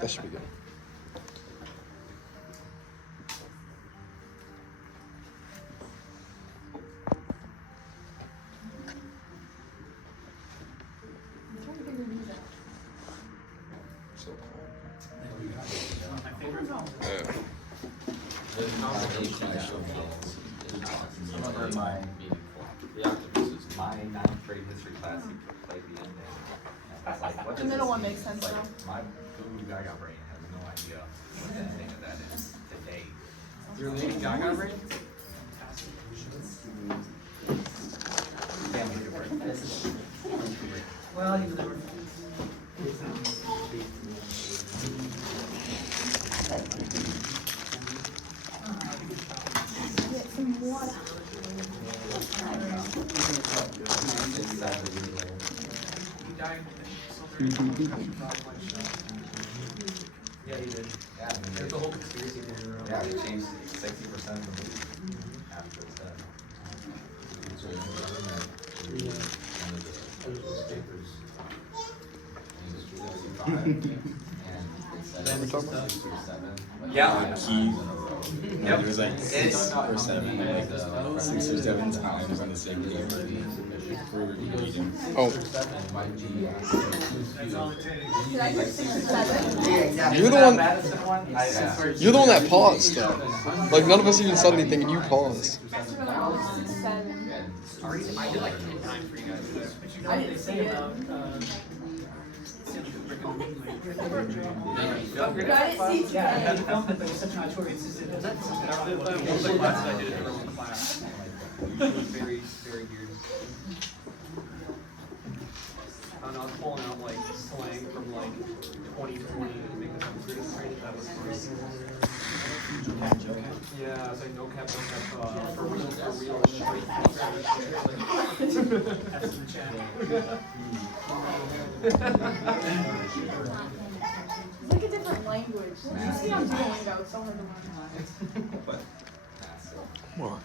That should be good. Some of them are meaningful. The octopuses. My ninth grade history class, he played the end there. It's like, what The does middle this one mean? makes sense It's though. like, my Goo Gaga brain has no idea what anything of that is today. Your Lady Gaga brain? Family to brain. Well, you never. Get some water. He died Yeah, he did. Yeah, I mean, There's a whole conspiracy theory around yeah, it. they changed 60% of the movie after it's done. Yeah. Keith. It was like 6 or 7, like 6 or 7 times on the same paper for reading. Oh, That's all it takes. Did I hear 6 or 7? you're the one. Madison one? You're the one that paused though. Like none of us even said anything, and you paused. That's really all 6 or 7. I did like 9 for you guys. But you know I what they didn't say see it. about Stanley Kubrick and the Moonlight. Got it, see Yeah, he today. filmed it, but it's such an notorious incident. That's something I don't know what it was like last time I did it in class. It was very, very weird. I don't know, I was pulling out like slang from like 2020 and making some pretty strange. That was funny. Yeah, I was like, no cap, for real, straight. That's in the chat. It's like a different language. You see on Duolingo, it's so hard to learn. But, What?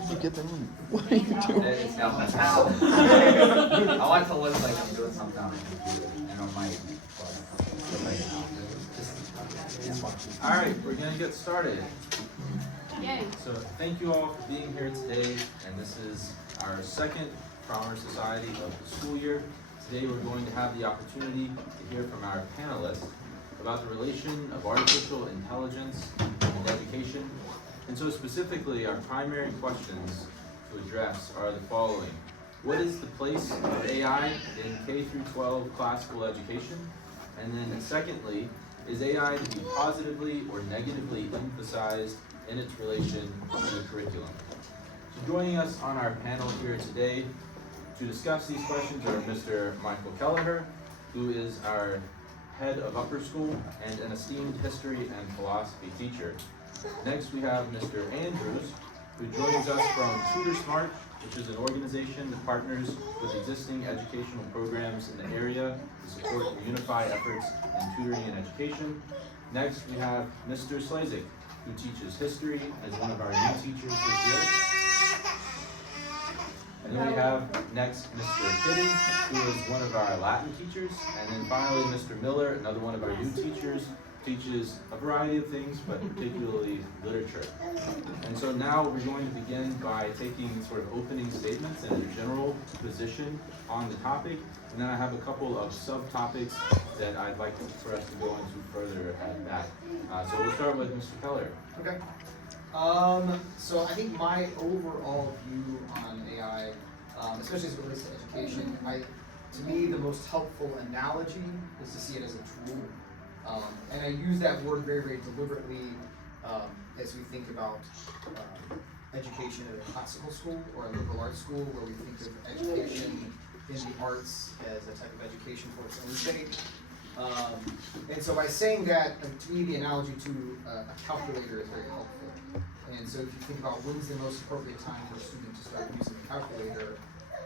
Did you get them? What are you doing? it's now that's how. I want to look like I'm doing something on the computer, and on my, All right, we're gonna get started. Yay. So thank you all for being here today, and this is our second Honor Society of the school year. Today we're going to have the opportunity to hear from our panelists about the relation of artificial intelligence and education. And so specifically, our primary questions to address are the following. What is the place of AI in K through 12 classical education? And then secondly, is AI to be positively or negatively emphasized in its relation to the curriculum? So joining us on our panel here today to discuss these questions are Mr. Michael Kelleher, who is our head of upper school and an esteemed history and philosophy teacher. Next we have Mr. Andrews, who joins us from Tutor Smart, which is an organization that partners with existing educational programs in the area to support and unify efforts in tutoring and education. Next, we have Mr. Slazyk, who teaches history as one of our new teachers this year. And then we have next Mr. Pitty, who is one of our Latin teachers. And then finally, Mr. Miller, another one of our new teachers, teaches a variety of things, but particularly literature. And so now we're going to begin by taking sort of opening statements and a general position on the topic. And then I have a couple of subtopics that I'd like for us to go into further at that. So we'll start with Mr. Kelleher. Okay. So I think my overall view on AI, especially as it relates to education, to me the most helpful analogy is to see it as a tool. And I use that word very, very deliberately as we think about education at a classical school or a liberal arts school, where we think of education in the arts as a type of education for its own sake. And so by saying that, to me the analogy to a calculator is very helpful. And so if you think about when's the most appropriate time for a student to start using a calculator,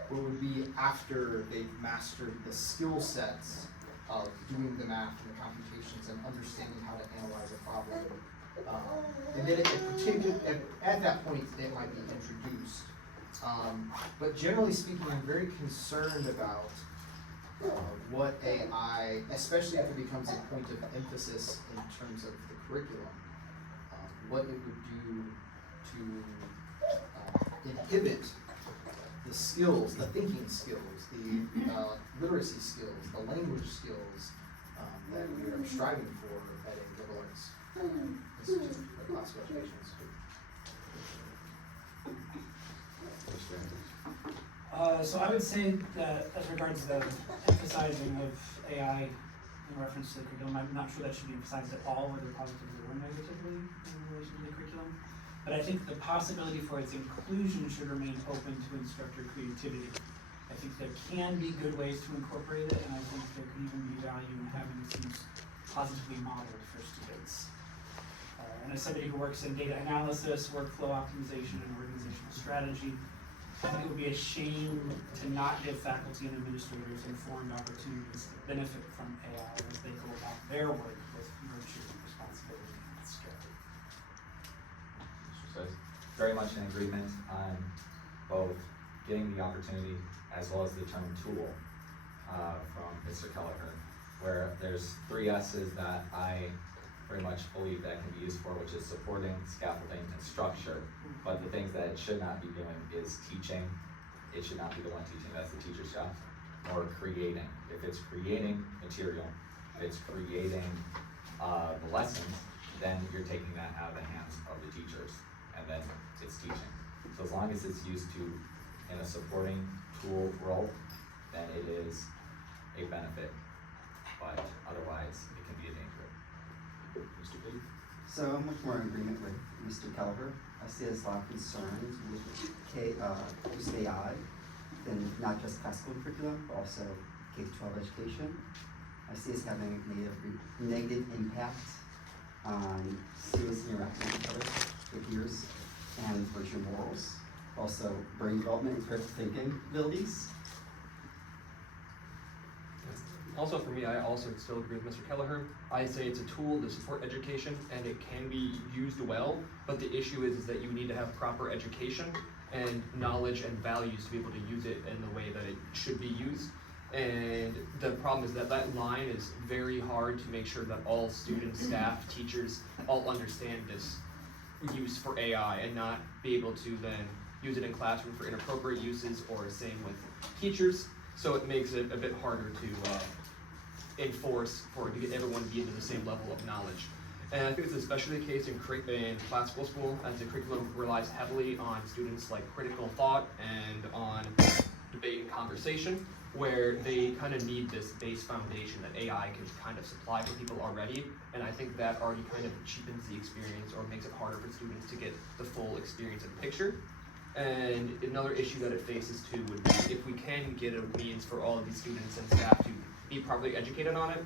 what would be after they've mastered the skill sets of doing the math and the computations and understanding how to analyze a problem. And then at that point, it might be introduced. But generally speaking, I'm very concerned about what AI, especially if it becomes a point of emphasis in terms of the curriculum, what it would do to inhibit the skills, the thinking skills, the literacy skills, the language skills that we are striving for at a liberal arts institute, a classical education institute. So I would say that as regards the emphasizing of AI in reference to the curriculum, I'm not sure that should be emphasized at all, whether positively or negatively in relation to the curriculum. But I think the possibility for its inclusion should remain open to instructor creativity. I think there can be good ways to incorporate it, and I think there could even be value in having its use positively modeled for students. And as somebody who works in data analysis, workflow optimization, and organizational strategy, I think it would be a shame to not give faculty and administrators informed opportunities to benefit from AI as they go about their work with virtue, responsibility, and skill. So it's very much in agreement on both getting the opportunity as well as the term tool from Mr. Kelleher, where there's 3 S's that I very much believe that can be used for, which is supporting, scaffolding, and structure. But the things that it should not be doing is teaching. It should not be the one teaching, that's the teacher's job, or creating. If it's creating material, if it's creating the lessons, then you're taking that out of the hands of the teachers, and then it's teaching. So as long as it's used to in a supporting tool role, then it is a benefit, but otherwise it can be a danger. Mr. Pitty? So I'm much more in agreement with Mr. Kelleher. I see there's a lot of concerns with use of AI in not just classical curriculum, but also K-12 education. I see it's having a negative impact on students interacting with each other, their peers, and virtue morals. Also, brain development and critical thinking abilities. Also for me, I also still agree with Mr. Kelleher. I say it's a tool to support education and it can be used well, but the issue is that you need to have proper education and knowledge and values to be able to use it in the way that it should be used. And the problem is that that line is very hard to make sure that all students, staff, teachers all understand this use for AI and not be able to then use it in classroom for inappropriate uses, or same with teachers. So it makes it a bit harder to enforce to get everyone to be into the same level of knowledge. And I think it's especially the case in classical school, as the curriculum relies heavily on students like critical thought and on debate and conversation, where they kind of need this base foundation that AI can kind of supply for people already. And I think that already kind of cheapens the experience or makes it harder for students to get the full experience and picture. And another issue that it faces too would be if we can get a means for all of these students and staff to be properly educated on it.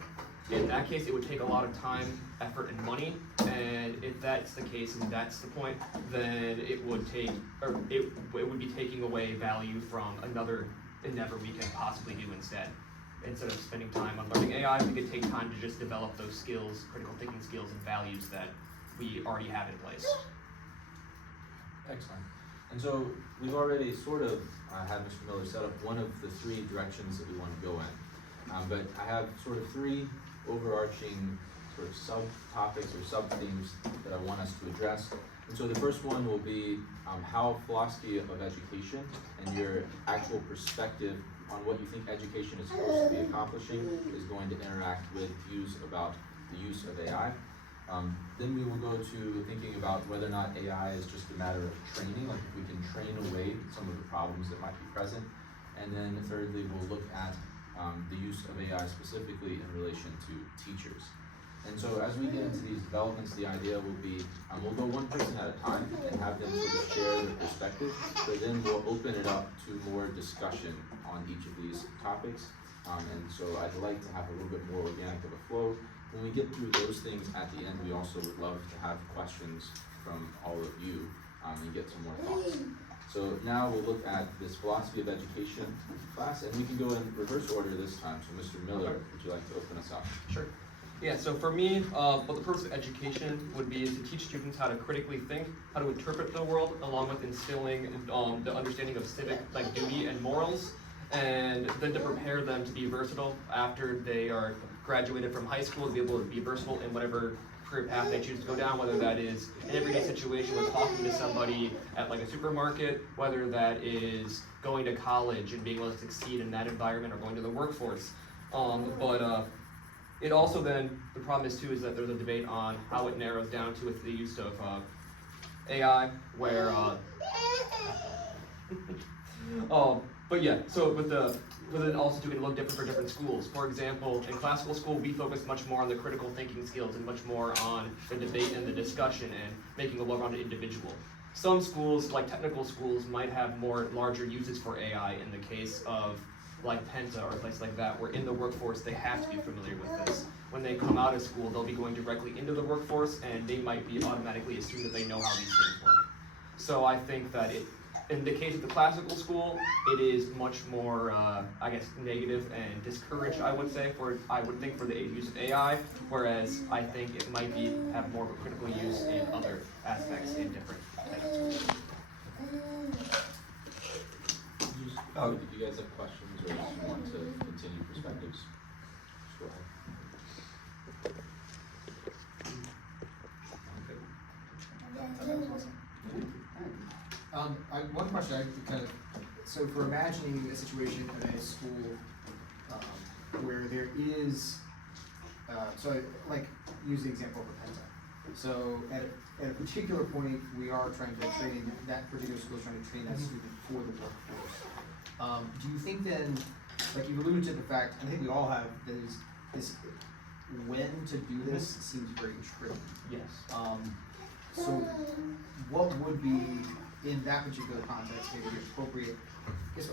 In that case, it would take a lot of time, effort, and money. And if that's the case and that's the point, then it would take, or it would be taking away value from another endeavor we can possibly do instead. Instead of spending time on learning AI, we could take time to just develop those skills, critical thinking skills and values that we already have in place. Excellent. And so we've already sort of had Mr. Miller set up one of the 3 directions that we want to go in. But I have sort of 3 overarching sort of subtopics or sub-themes that I want us to address. And so the first one will be how philosophy of education and your actual perspective on what you think education is supposed to be accomplishing is going to interact with views about the use of AI. Then we will go to thinking about whether or not AI is just a matter of training, like if we can train away some of the problems that might be present. And then thirdly, we'll look at the use of AI specifically in relation to teachers. And so as we get into these developments, the idea will be, we'll go one person at a time and have them sort of share their perspective, but then we'll open it up to more discussion on each of these topics. And so I'd like to have a little bit more organic of a flow. When we get through those things at the end, we also would love to have questions from all of you and get some more thoughts. So now we'll look at this philosophy of education class, and we can go in reverse order this time. So Mr. Miller, would you like to open us up? Sure. Yeah, so for me, what the purpose of education would be is to teach students how to critically think, how to interpret the world, along with instilling the understanding of civic duty and morals. and then to prepare them to be versatile after they are graduated from high school, to be able to be versatile in whatever career path they choose to go down, whether that is an everyday situation with talking to somebody at like a supermarket, whether that is going to college and being able to succeed in that environment, or going to the workforce. It also then, the problem is too, is that there's a debate on how it narrows down to with the use of AI, where but yeah, so with it also doing a little different for different schools. For example, in classical school, we focus much more on the critical thinking skills and much more on the debate and the discussion and making a well-rounded individual. Some schools, like technical schools, might have more larger uses for AI in the case of like Penta or a place like that, where in the workforce they have to be familiar with this. When they come out of school, they'll be going directly into the workforce, and they might be automatically assume that they know how these things work. So I think that in the case of the classical school, it is much more, I guess, negative and discouraged, I would say, for the use of AI, whereas I think it might have more of a critical use in other aspects in different types of schools. Oh, if you guys have questions or just want to continue perspectives, just go ahead. One question I kind of, so if we're imagining a situation in a school where there is, so like use the example of a Penta. So at a particular point, we are trying to train, that particular school is trying to train that student for the workforce. Do you think then, like you alluded to the fact, I think we all have this when to do this seems very tricky. Yes. So what would be, in that particular context, maybe the appropriate,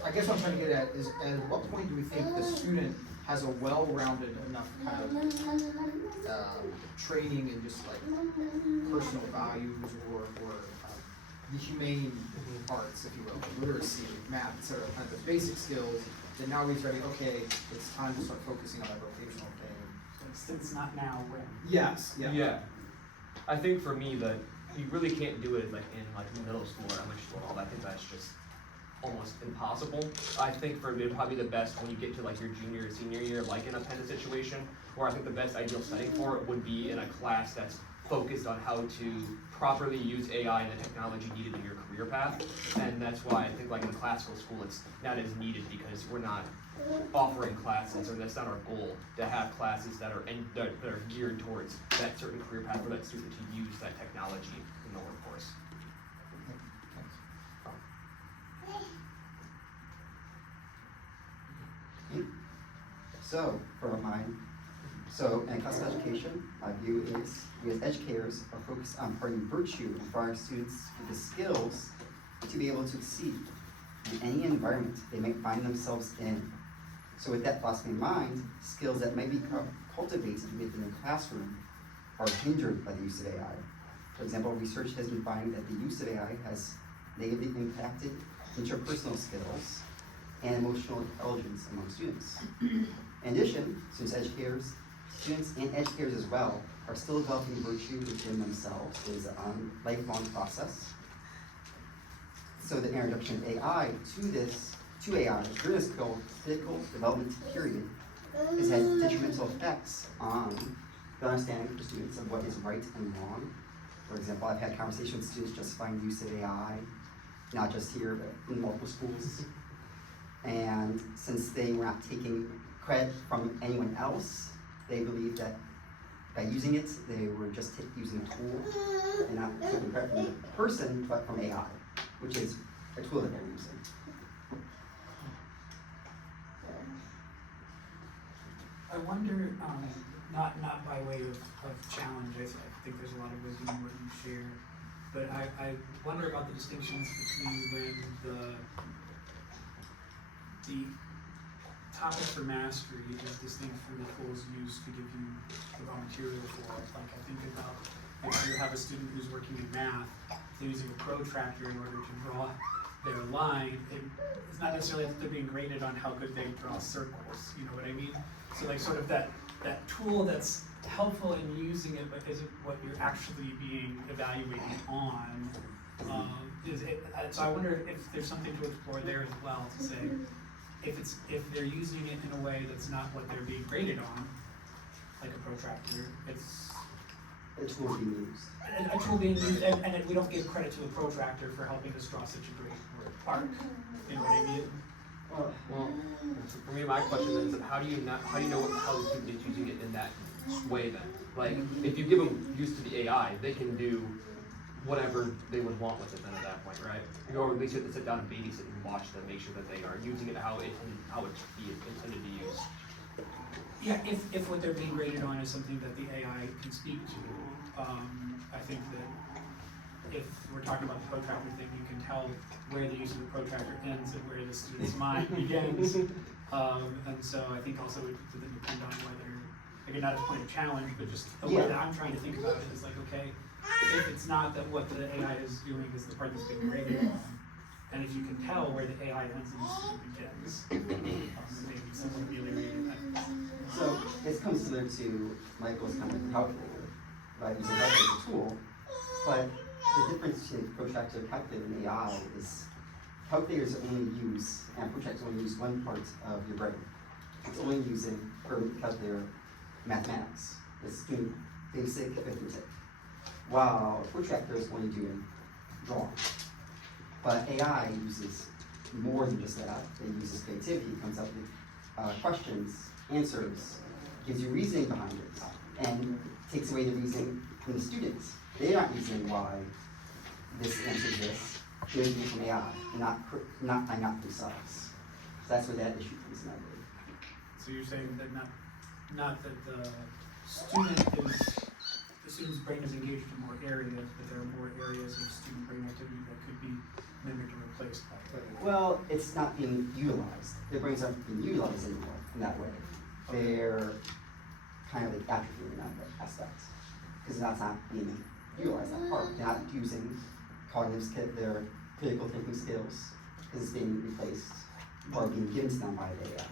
I guess what I'm trying to get at is, at what point do we think the student has a well-rounded enough kind of training in just like personal values or the humane arts, if you will, literacy, math, etc., kind of the basic skills, that now he's ready, okay, it's time to start focusing on that vocational thing. Since not now, when? Yes, yeah. Yeah. I think for me that you really can't do it like in like middle school or elementary school at all. I think that's just almost impossible. I think for me, probably the best when you get to like your junior or senior year, like in a Penta situation, where I think the best ideal setting for it would be in a class that's focused on how to properly use AI and the technology needed in your career path. And that's why I think like in the classical school, it's not as needed, because we're not offering classes, or that's not our goal, to have classes that are geared towards that certain career path for that student to use that technology in the workforce. So, for mine, in classical education, my view is we as educators are focused on imparting virtue and providing students with the skills to be able to succeed in any environment they may find themselves in. So with that philosophy in mind, skills that may be cultivated within the classroom are hindered by the use of AI. For example, research has been finding that the use of AI has negatively impacted interpersonal skills and emotional intelligence among students. In addition, students and educators as well are still developing virtue within themselves. It is a lifelong process. So the introduction of AI to AI during this critical development period has had detrimental effects on the understanding for students of what is right and wrong. For example, I've had conversations with students justifying the use of AI, not just here, but in multiple schools. And since they were not taking credit from anyone else, they believed that by using it, they were just using a tool and not taking credit from the person, but from AI, which is a tool that they're using. I wonder, not by way of challenge, I think there's a lot of wisdom in what you share, but I wonder about the distinctions between when the topic for mastery is distinct from the tools used to give you the raw material for it. Like I think about if you have a student who's working in math, they're using a protractor in order to draw their line. It's not necessarily that they're being graded on how good they draw circles, you know what I mean? So like sort of that tool that's helpful in using it, but isn't what you're actually being evaluated on. So I wonder if there's something to explore there as well, to say, if they're using it in a way that's not what they're being graded on, like a protractor, it's A tool being used. a tool being used, and we don't give credit to a protractor for helping us draw such a great arc, you know what I mean? Well, for me, my question is, how do you know how the student is using it in that way then? Like, if you give them use to the AI, they can do whatever they would want with it then at that point, right? Or at least you have to sit down and babysit and watch them, make sure that they are using it how it be intended to use. Yeah, if what they're being graded on is something that the AI can speak to, I think that if we're talking about the protractor thing, you can tell where the use of the protractor ends and where the student's mind begins. And so I think also it would depend on whether, again, not as a point of challenge, but just the way that I'm trying to think about it is like, okay, if it's not that what the AI is doing is the part that's being graded on, and if you can tell where the AI ends and the student begins, then maybe someone ameliorated that. So this comes similar to Michael's kind of calculator, right? Using calculator as a tool, but the difference between protractor, calculator, and AI is calculators only use, and protractors only use one part of your brain. It's only using, for calculator, mathematics. It's doing basic arithmetic, while a protractor is only doing drawing. But AI uses more than just that. It uses creativity, comes up with questions, answers, gives you reasoning behind it, and takes away the reasoning from the students. They're not reasoning why this answers this. They're getting it from AI, not themselves. So that's where that issue comes in, I believe. So you're saying that not that the student's brain is engaged in more areas, but there are more areas of student brain activity that could be mimicked or replaced by it. Well, it's not being utilized. Their brains aren't being utilized anymore in that way. They're kind of like atrophying in that aspect, because that's not being utilized, that part. They're not using cognitive skills, their critical thinking skills, because it's being replaced or being given to them by the AI.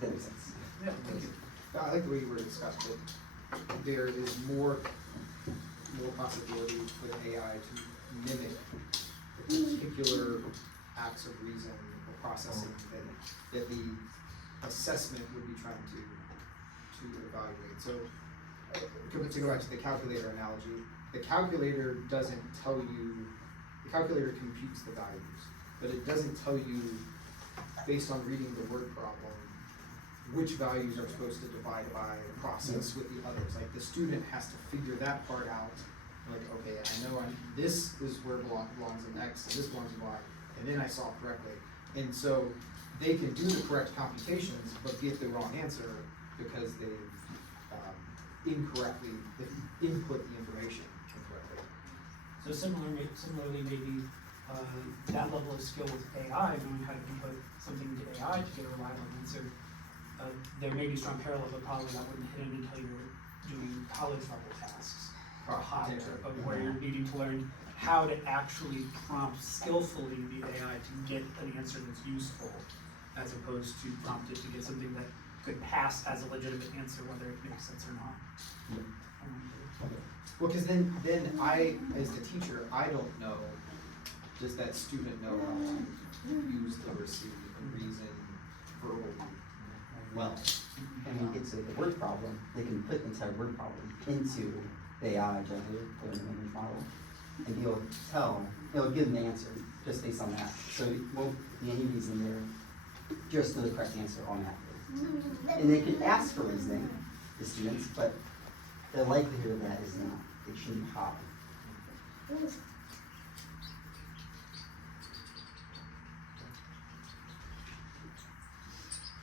That makes sense. Yeah, thank you. I like the way you were discussing it. There is more possibility for the AI to mimic the particular acts of reason or processing that the assessment would be trying to evaluate. So to go back to the calculator analogy, the calculator doesn't tell you, the calculator computes the values, but it doesn't tell you, based on reading the word problem, which values are supposed to divide by and process with the others. Like the student has to figure that part out. Like, okay, I know this is where belongs in X and this belongs in Y, and then I solve correctly. And so they can do the correct computations, but get the wrong answer because they've incorrectly input the information incorrectly. So similarly, maybe that level of skill with AI, knowing how to input something into AI to get a reliable answer, there may be strong parallels, but probably that wouldn't hit it until you're doing college level tasks or higher, of where you're needing to learn how to actually prompt skillfully the AI to get an answer that's useful, as opposed to prompt it to get something that could pass as a legitimate answer, whether it makes sense or not. Well, because then I, as the teacher, I don't know, does that student know how to use literacy and reason verbally well? And when you get to the word problem, they can put the entire word problem into the AI generator or the language model and be able to tell, it'll give them the answer just based on that. So it won't be any reason there, just know the correct answer automatically. And they can ask for reasoning, the students, but the likelihood of that is not extremely high.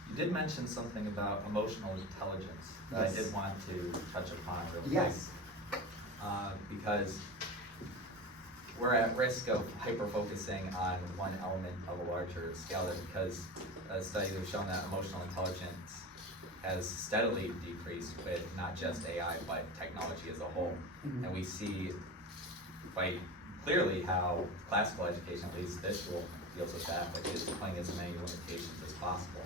You did mention something about emotional intelligence that Yes. I did want to touch upon real quick. Yes. Because we're at risk of hyper-focusing on one element of a larger scale there, because studies have shown that emotional intelligence has steadily decreased with not just AI, but technology as a whole. Mhm. And we see quite clearly how classical education, at least this rule, deals with that, which is putting as many limitations as possible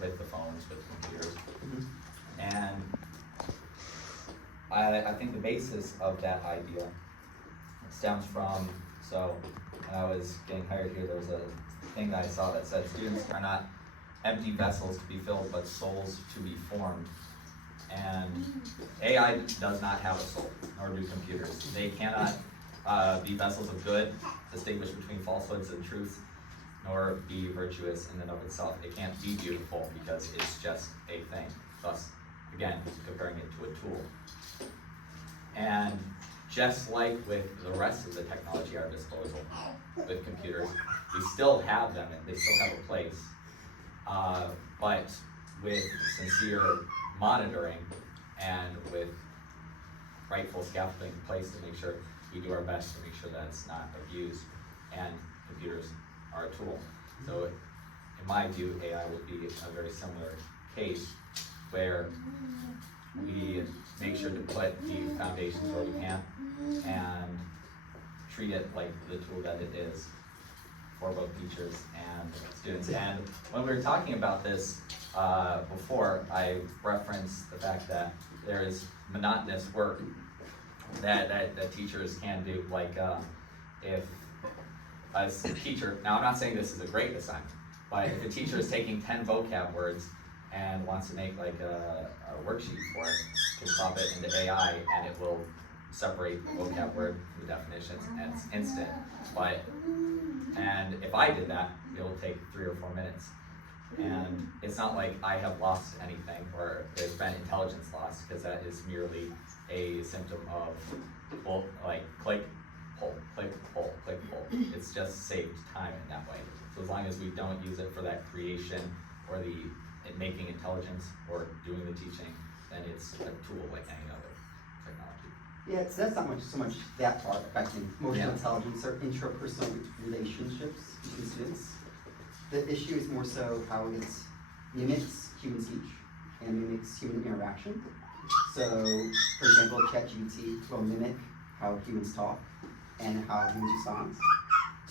with the phones, with the computers. Mhm. And I think the basis of that idea stems from, so when I was getting hired here, there was a thing that I saw that said students are not empty vessels to be filled, but souls to be formed. And AI does not have a soul, nor do computers. They cannot be vessels of good, distinguish between falsehoods and truth, nor be virtuous in and of itself. It can't be beautiful because it's just a thing. Thus, again, comparing it to a tool. And just like with the rest of the technology at our disposal, with computers, we still have them and they still have a place. But with sincere monitoring and with rightful scaffolding in place to make sure we do our best to make sure that it's not abused, and computers are a tool. So in my view, AI would be a very similar case where we make sure to put the foundations where we can and treat it like the tool that it is for both teachers and students. And when we were talking about this before, I referenced the fact that there is monotonous work that teachers can do. Like if a teacher, now I'm not saying this is a great assignment, but if a teacher is taking 10 vocab words and wants to make like a worksheet for it, can plop it into AI and it will separate the vocab word from the definitions, and it's instant. And if I did that, it will take 3 or 4 minutes. And it's not like I have lost anything or there's been intelligence lost, because that is merely a symptom of, well, like click, pull, click, pull, click, pull. It's just saved time in that way. So as long as we don't use it for that creation or making intelligence or doing the teaching, then it's a tool like any other technology. Yeah, so that's not so much that part affecting emotional Yeah. intelligence or intrapersonal relationships between students. The issue is more so how it mimics human speech and mimics human interaction. So, for example, ChatGPT will mimic how humans talk and how humans respond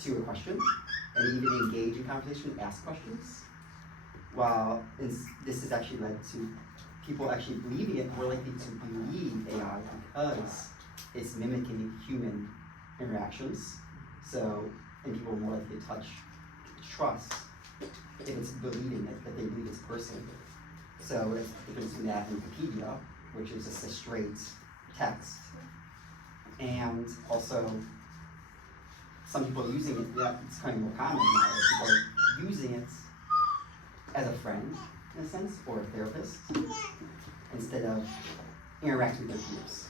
to a question, and even engage in conversation and ask questions. While this has actually led to people actually believing it, more likely to believe AI because it's mimicking human interactions. So, and people are more likely to trust if it's believing it, that they believe it's a person. So it's the difference between that and Wikipedia, which is just a straight text. And also, some people are using it, yeah, it's kind of more common now, people are using it as a friend, in a sense, or a therapist, instead of interacting with their peers,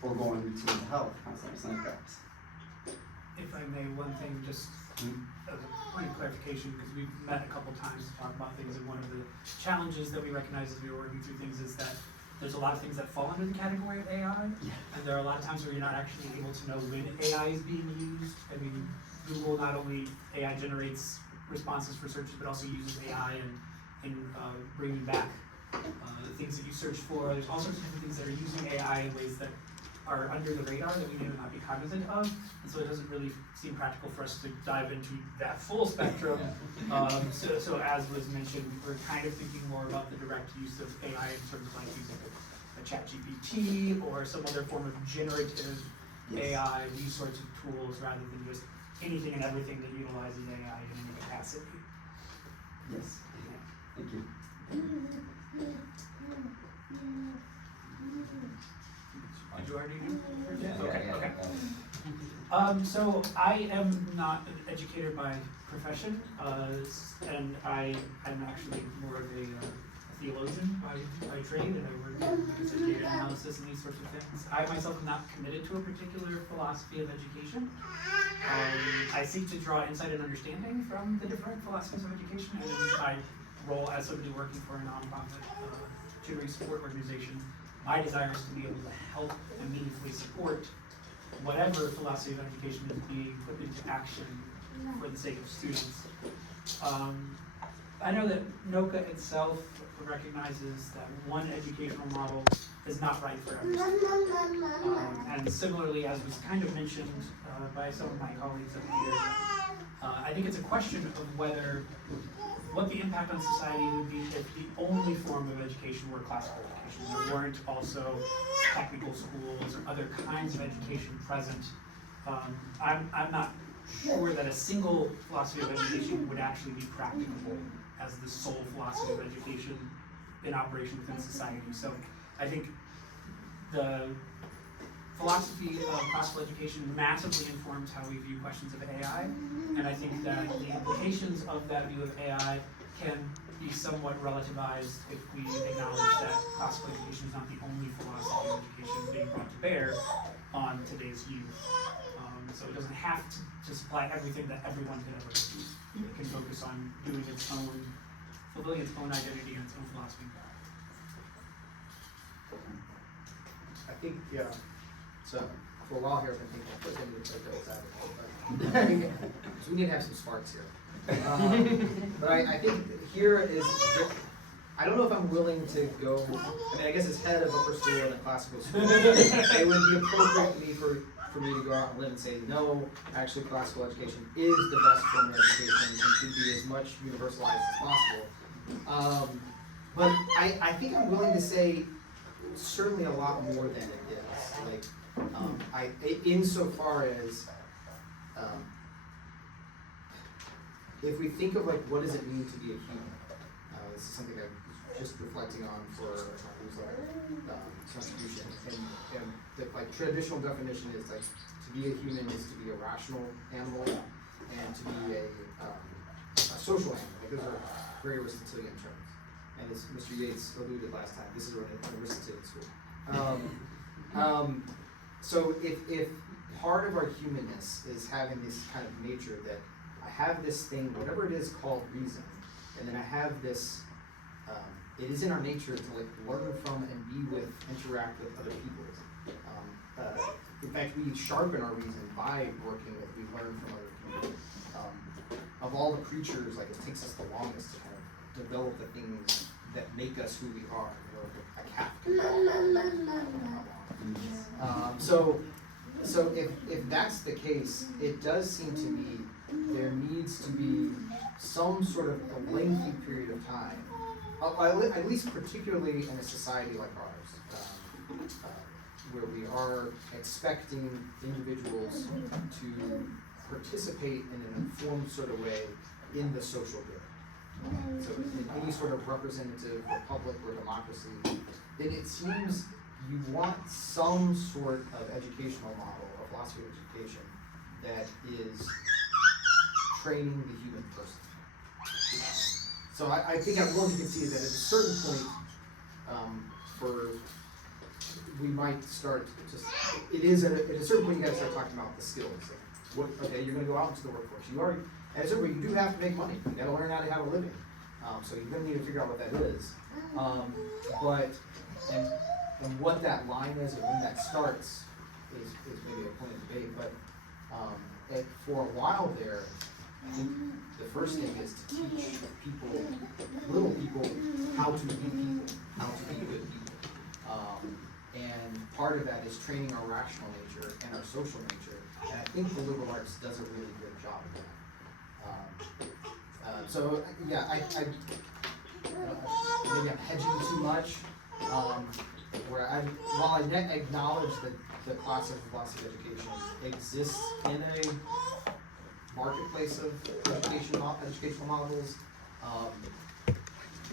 or going to mental health counseling or something like that. If I may, one thing just as a point of clarification, because we've met a couple times to talk about things, and one of the challenges that we recognize as we were working through things is that there's a lot of things that fall under the category of AI, and there are a lot of times where you're not actually able to know when AI is being used. I mean, Google not only AI generates responses for searches, but also uses AI in bringing back the things that you search for. There's all sorts of different things that are using AI in ways that are under the radar that we may not be cognizant of, and so it doesn't really seem practical for us to dive into that full spectrum. So as was mentioned, we're kind of thinking more about the direct use of AI in terms of like using a ChatGPT or some other form of generative AI, these sorts of tools, rather than just anything and everything that utilizes AI in any capacity. Yes. Thank you. Did you already do? Yeah, Okay. yeah. So I am not an educator by profession, and I'm actually more of a theologian by trade, and I work in data analysis and these sorts of things. I myself am not committed to a particular philosophy of education. I seek to draw insight and understanding from the different philosophies of education, and in my role as somebody working for a nonprofit tutoring support organization, my desire is to be able to help and meaningfully support whatever philosophy of education is being put into action for the sake of students. I know that NOCA itself recognizes that one educational model is not right for every student. And similarly, as was kind of mentioned by some of my colleagues up here, I think it's a question of what the impact on society would be if the only form of education were classical education. There weren't also technical schools or other kinds of education present I'm not sure that a single philosophy of education would actually be practicable as the sole philosophy of education in operation within society. So I think the philosophy of classical education massively informs how we view questions of AI, and I think that the implications of that view of AI can be somewhat relativized if we acknowledge that classical education is not the only philosophy of education being brought to bear on today's youth. So it doesn't have to supply everything that everyone could ever do. It can focus on doing its own, fulfilling its own identity and its own philosophy of God. I think, yeah, so for a while here, I've been thinking, put him to the devil's advocate, so we need to have some sparks here. But I think here is, I don't know if I'm willing to go, I mean, I guess as head of upper school in a classical school, it would be appropriate for me to go out and live and say, no, actually classical education is the best form of education and should be as much universalized as possible. But I think I'm willing to say certainly a lot more than it is. Like, insofar as, if we think of like, what does it mean to be a human? This is something I'm just reflecting on for my newsletter contribution. And the like traditional definition is like, to be a human is to be a rational animal and to be a social animal. Like, those are very Aristotelian terms. And as Mr. Yates alluded last time, this is an Aristotelian school. So if part of our humanness is having this kind of nature that I have this thing, whatever it is called reason, and then I have this, it is in our nature to like learn from and be with, interact with other people. In fact, we sharpen our reason by working with, we learn from other people. Of all the creatures, like it takes us the longest to kind of develop the things that make us who we are. You know, like a cat can So if that's the case, it does seem to me there needs to be some sort of a lengthy period of time, at least particularly in a society like ours, where we are expecting individuals to participate in an informed sort of way in the social good. So in any sort of representative republic or democracy, then it seems you want some sort of educational model, or philosophy of education, that is training the human person. So I think I'm willing to concede that at a certain point, we might start just, it is at a certain point you gotta start talking about the skills. Like, okay, you're gonna go out into the workforce. You are, at a certain point you do have to make money. You gotta learn how to have a living. So you're gonna need to figure out what that is. And what that line is and when that starts is maybe a point of debate. But for a while there, I think the first thing is to teach people, little people, how to be people, how to be good people. And part of that is training our rational nature and our social nature. And I think the liberal arts does a really good job of that. So yeah, maybe I'm hedging too much. While I acknowledge that the classic philosophy of education exists in a marketplace of educational models,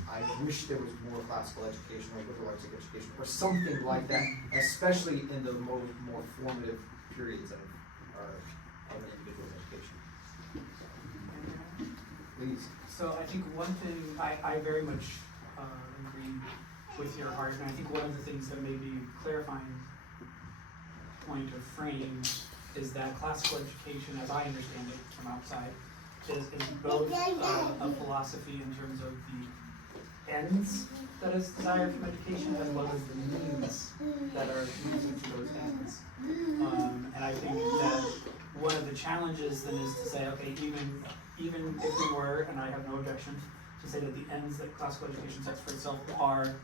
I wish there was more classical education or liberal arts education or something like that, especially in the more formative periods of an individual's education. Please. So I think one thing, I very much agree with your heart, and I think one of the things that may be clarifying point or frame is that classical education, as I understand it from outside, is both a philosophy in terms of the ends that is desired from education as well as the means that are used to those ends. And I think that one of the challenges then is to say, okay, even if we were, and I have no objection to say that the ends that classical education sets for itself are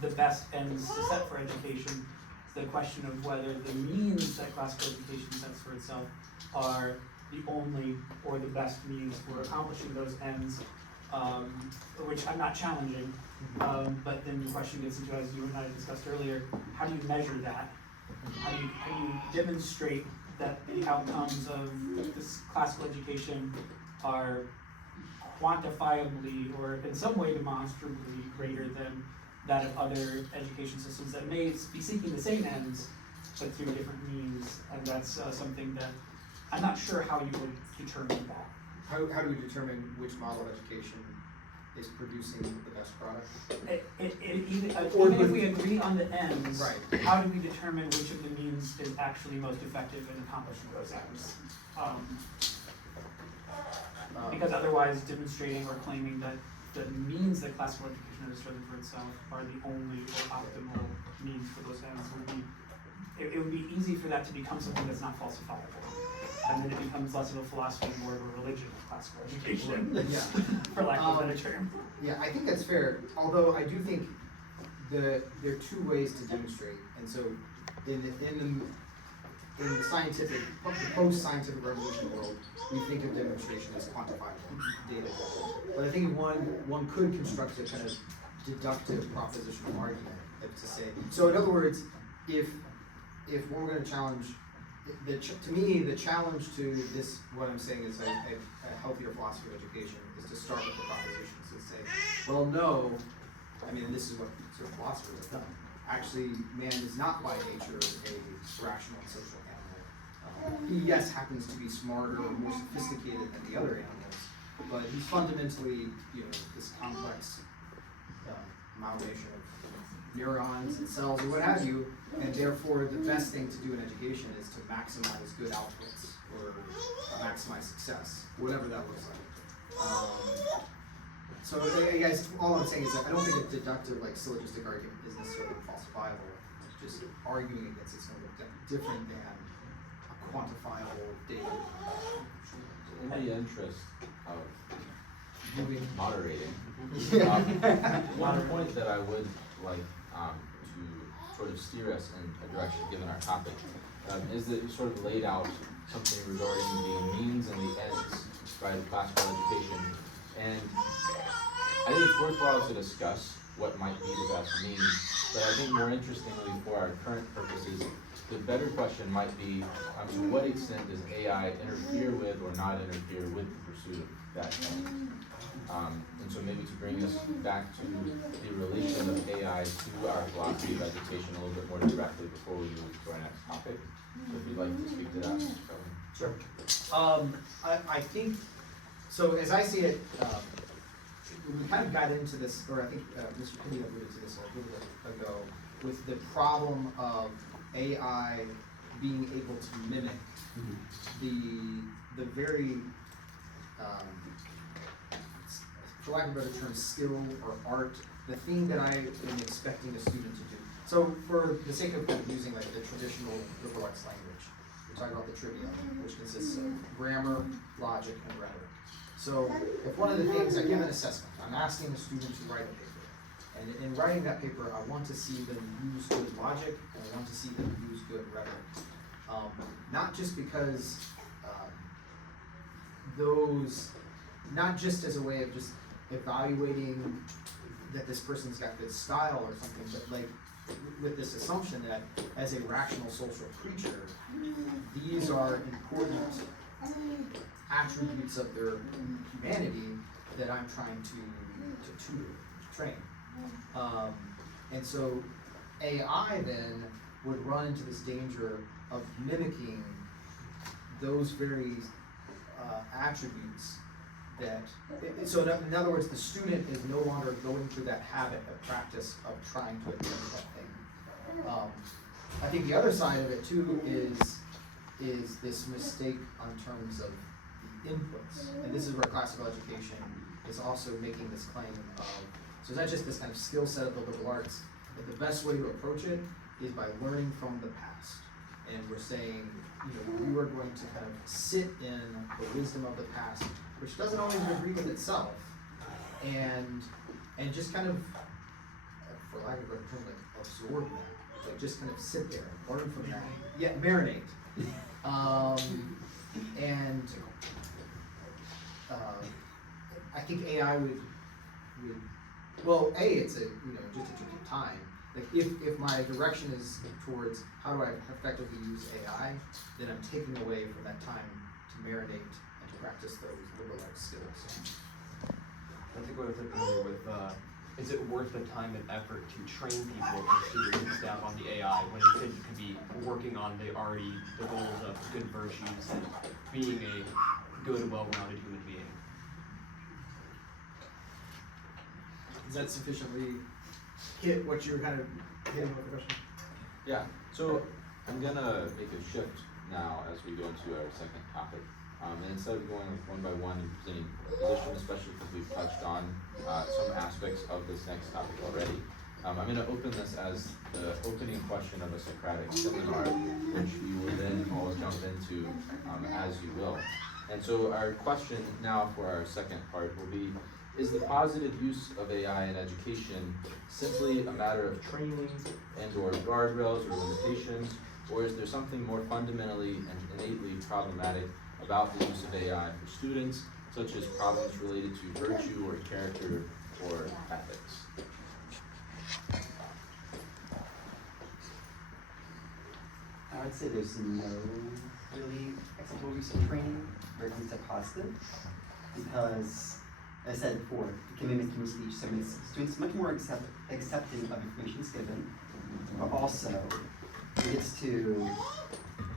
the best ends to set for education, the question of whether the means that classical education sets for itself are the only or the best means for accomplishing those ends, which I'm not challenging, but then the question gets into, as you and I discussed earlier, how do you measure that? How do you demonstrate that the outcomes of this classical education are quantifiably or in some way demonstrably greater than that of other education systems that may be seeking the same ends, but through different means, and that's something that I'm not sure how you would determine that. How do we determine which model of education is producing the best product? Even if we agree on the ends, Right. how do we determine which of the means is actually most effective in accomplishing those ends? Because otherwise demonstrating or claiming that the means that classical education has chosen for itself are the only or optimal means for those ends would be, it would be easy for that to become something that's not falsifiable. And then it becomes less of a philosophy, more of a religion of classical education, Yeah. for lack of a better term. Yeah, I think that's fair, although I do think there are two ways to demonstrate, and so in the scientific, the post-scientific revolution world, we think of demonstration as quantifiable, data. But I think one could construct a kind of deductive propositional argument to say, so in other words, if we're going to challenge, to me, the challenge to this, what I'm saying is a healthier philosophy of education is to start with the propositions and say, well, no, I mean, this is what sort of philosophers have done. Actually, man is not by nature a rational and social animal. He, yes, happens to be smarter or more sophisticated than the other animals, but he's fundamentally, this complex amalgamation of neurons and cells or what have you, and therefore the best thing to do in education is to maximize good outputs or maximize success, whatever that looks like. So I guess all I'm saying is that I don't think a deductive, like syllogistic argument is necessarily falsifiable. It's just arguing against it is different than a quantifiable data. In the interest of moderating, Yeah. one point that I would like to sort of steer us in a direction given our topic is that you sort of laid out something regarding the means and the ends, right, of classical education. And I think it's worthwhile to discuss what might be the best means, but I think more interestingly for our current purposes, the better question might be to what extent does AI interfere with or not interfere with the pursuit of that end? And so maybe to bring us back to the relation of AI to our philosophy of education a little bit more directly before we move to our next topic. So if you'd like to speak to that, Mr. Kelleher. Sure. I think, so as I see it, we kind of got into this, or I think Mr. Pitty alluded to this a little bit ago, with the problem of AI being able to mimic the very, for lack of a better term, skill or art, the thing that I am expecting a student to do. So for the sake of kind of using like the traditional liberal arts language, we're talking about the trivium, which consists of grammar, logic, and rhetoric. So if one of the things, I give an assessment, I'm asking the student to write a paper. And in writing that paper, I want to see them use good logic, and I want to see them use good rhetoric. Not just because not just as a way of just evaluating that this person's got good style or something, but like with this assumption that as a rational social creature, these are important attributes of their humanity that I'm trying to tutor, to train. And so AI then would run into this danger of mimicking those very attributes that, so in other words, the student is no longer going through that habit of practice of trying to achieve that thing. I think the other side of it too is this mistake on terms of the inputs. And this is where classical education is also making this claim of, so it's not just this kind of skill set of the liberal arts, but the best way to approach it is by learning from the past. And we're saying, we are going to kind of sit in the wisdom of the past, which doesn't always agree with itself, and just kind of, for lack of a better term, like absorb that, like just kind of sit there and learn from that, yet marinate. I think AI would well, it's a just in terms of time, Like if my direction is towards how do I effectively use AI, then I'm taking away from that time to marinate and to practice those liberal arts skills. I think what I said earlier with, is it worth the time and effort to train people and students and staff on the AI when instead you could be working on the goals of good virtues and being a good, well-rounded human being? Does that sufficiently hit what you were kind of hitting with the question? Yeah, so I'm gonna make a shift now as we go into our second topic. And instead of going one by one and presenting a position, especially because we've touched on some aspects of this next topic already, I'm gonna open this as the opening question of a Socratic seminar, which you will then all jump into as you will. And so our question now for our second part will be, is the positive use of AI in education simply a matter of training and or guardrails or limitations, or is there something more fundamentally and innately problematic about the use of AI for students, such as problems related to virtue or character or ethics? I would say there's no really acceptable use of training where it comes to positive, because, as I said before, the commitment to speech, so makes students much more accepting of information is given, but also it gets to,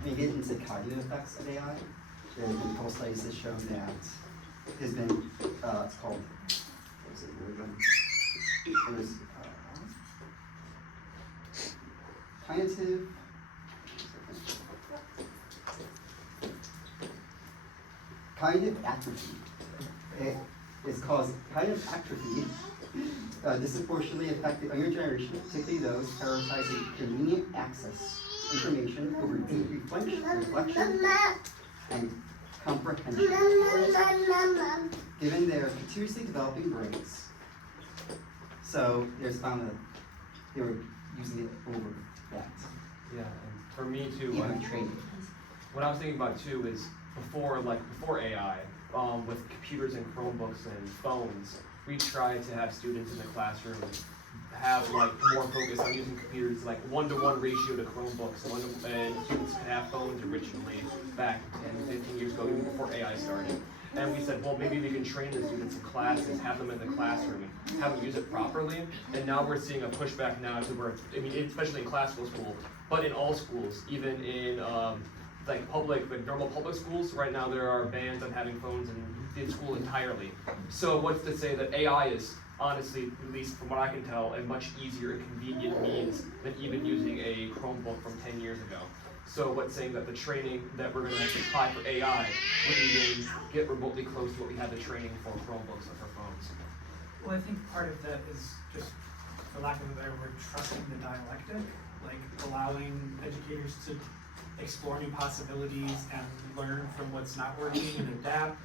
when you get into the cognitive effects of AI, there have been a couple studies that show that there's been, it's called, what was it, it was cognitive, cognitive atrophy. It is caused cognitive atrophy disproportionately affected younger generation, particularly those prioritizing convenient access to information over deep reflection and comprehension. Given their continuously developing brains, so there's found that they were using it over that. Yeah, and for me too, Even training. what I was thinking about too is before AI, with computers and Chromebooks and phones, we tried to have students in the classroom have like more focus on using computers, like 1-to-1 ratio to Chromebooks, and students could have phones originally back 10, 15 years ago, even before AI started. And we said, well, maybe we can train the students in classes, have them in the classroom, and have them use it properly. And now we're seeing a pushback now to where, I mean, especially in classical school, but in all schools, even in like normal public schools, right now there are bans on having phones in school entirely. So what's to say that AI is honestly, at least from what I can tell, a much easier and convenient means than even using a Chromebook from 10 years ago. So what's saying that the training that we're going to apply for AI wouldn't even get remotely close to what we had the training for Chromebooks and for phones? Well, I think part of that is just, for lack of a better word, trusting the dialectic, like allowing educators to explore new possibilities and learn from what's not working and adapt.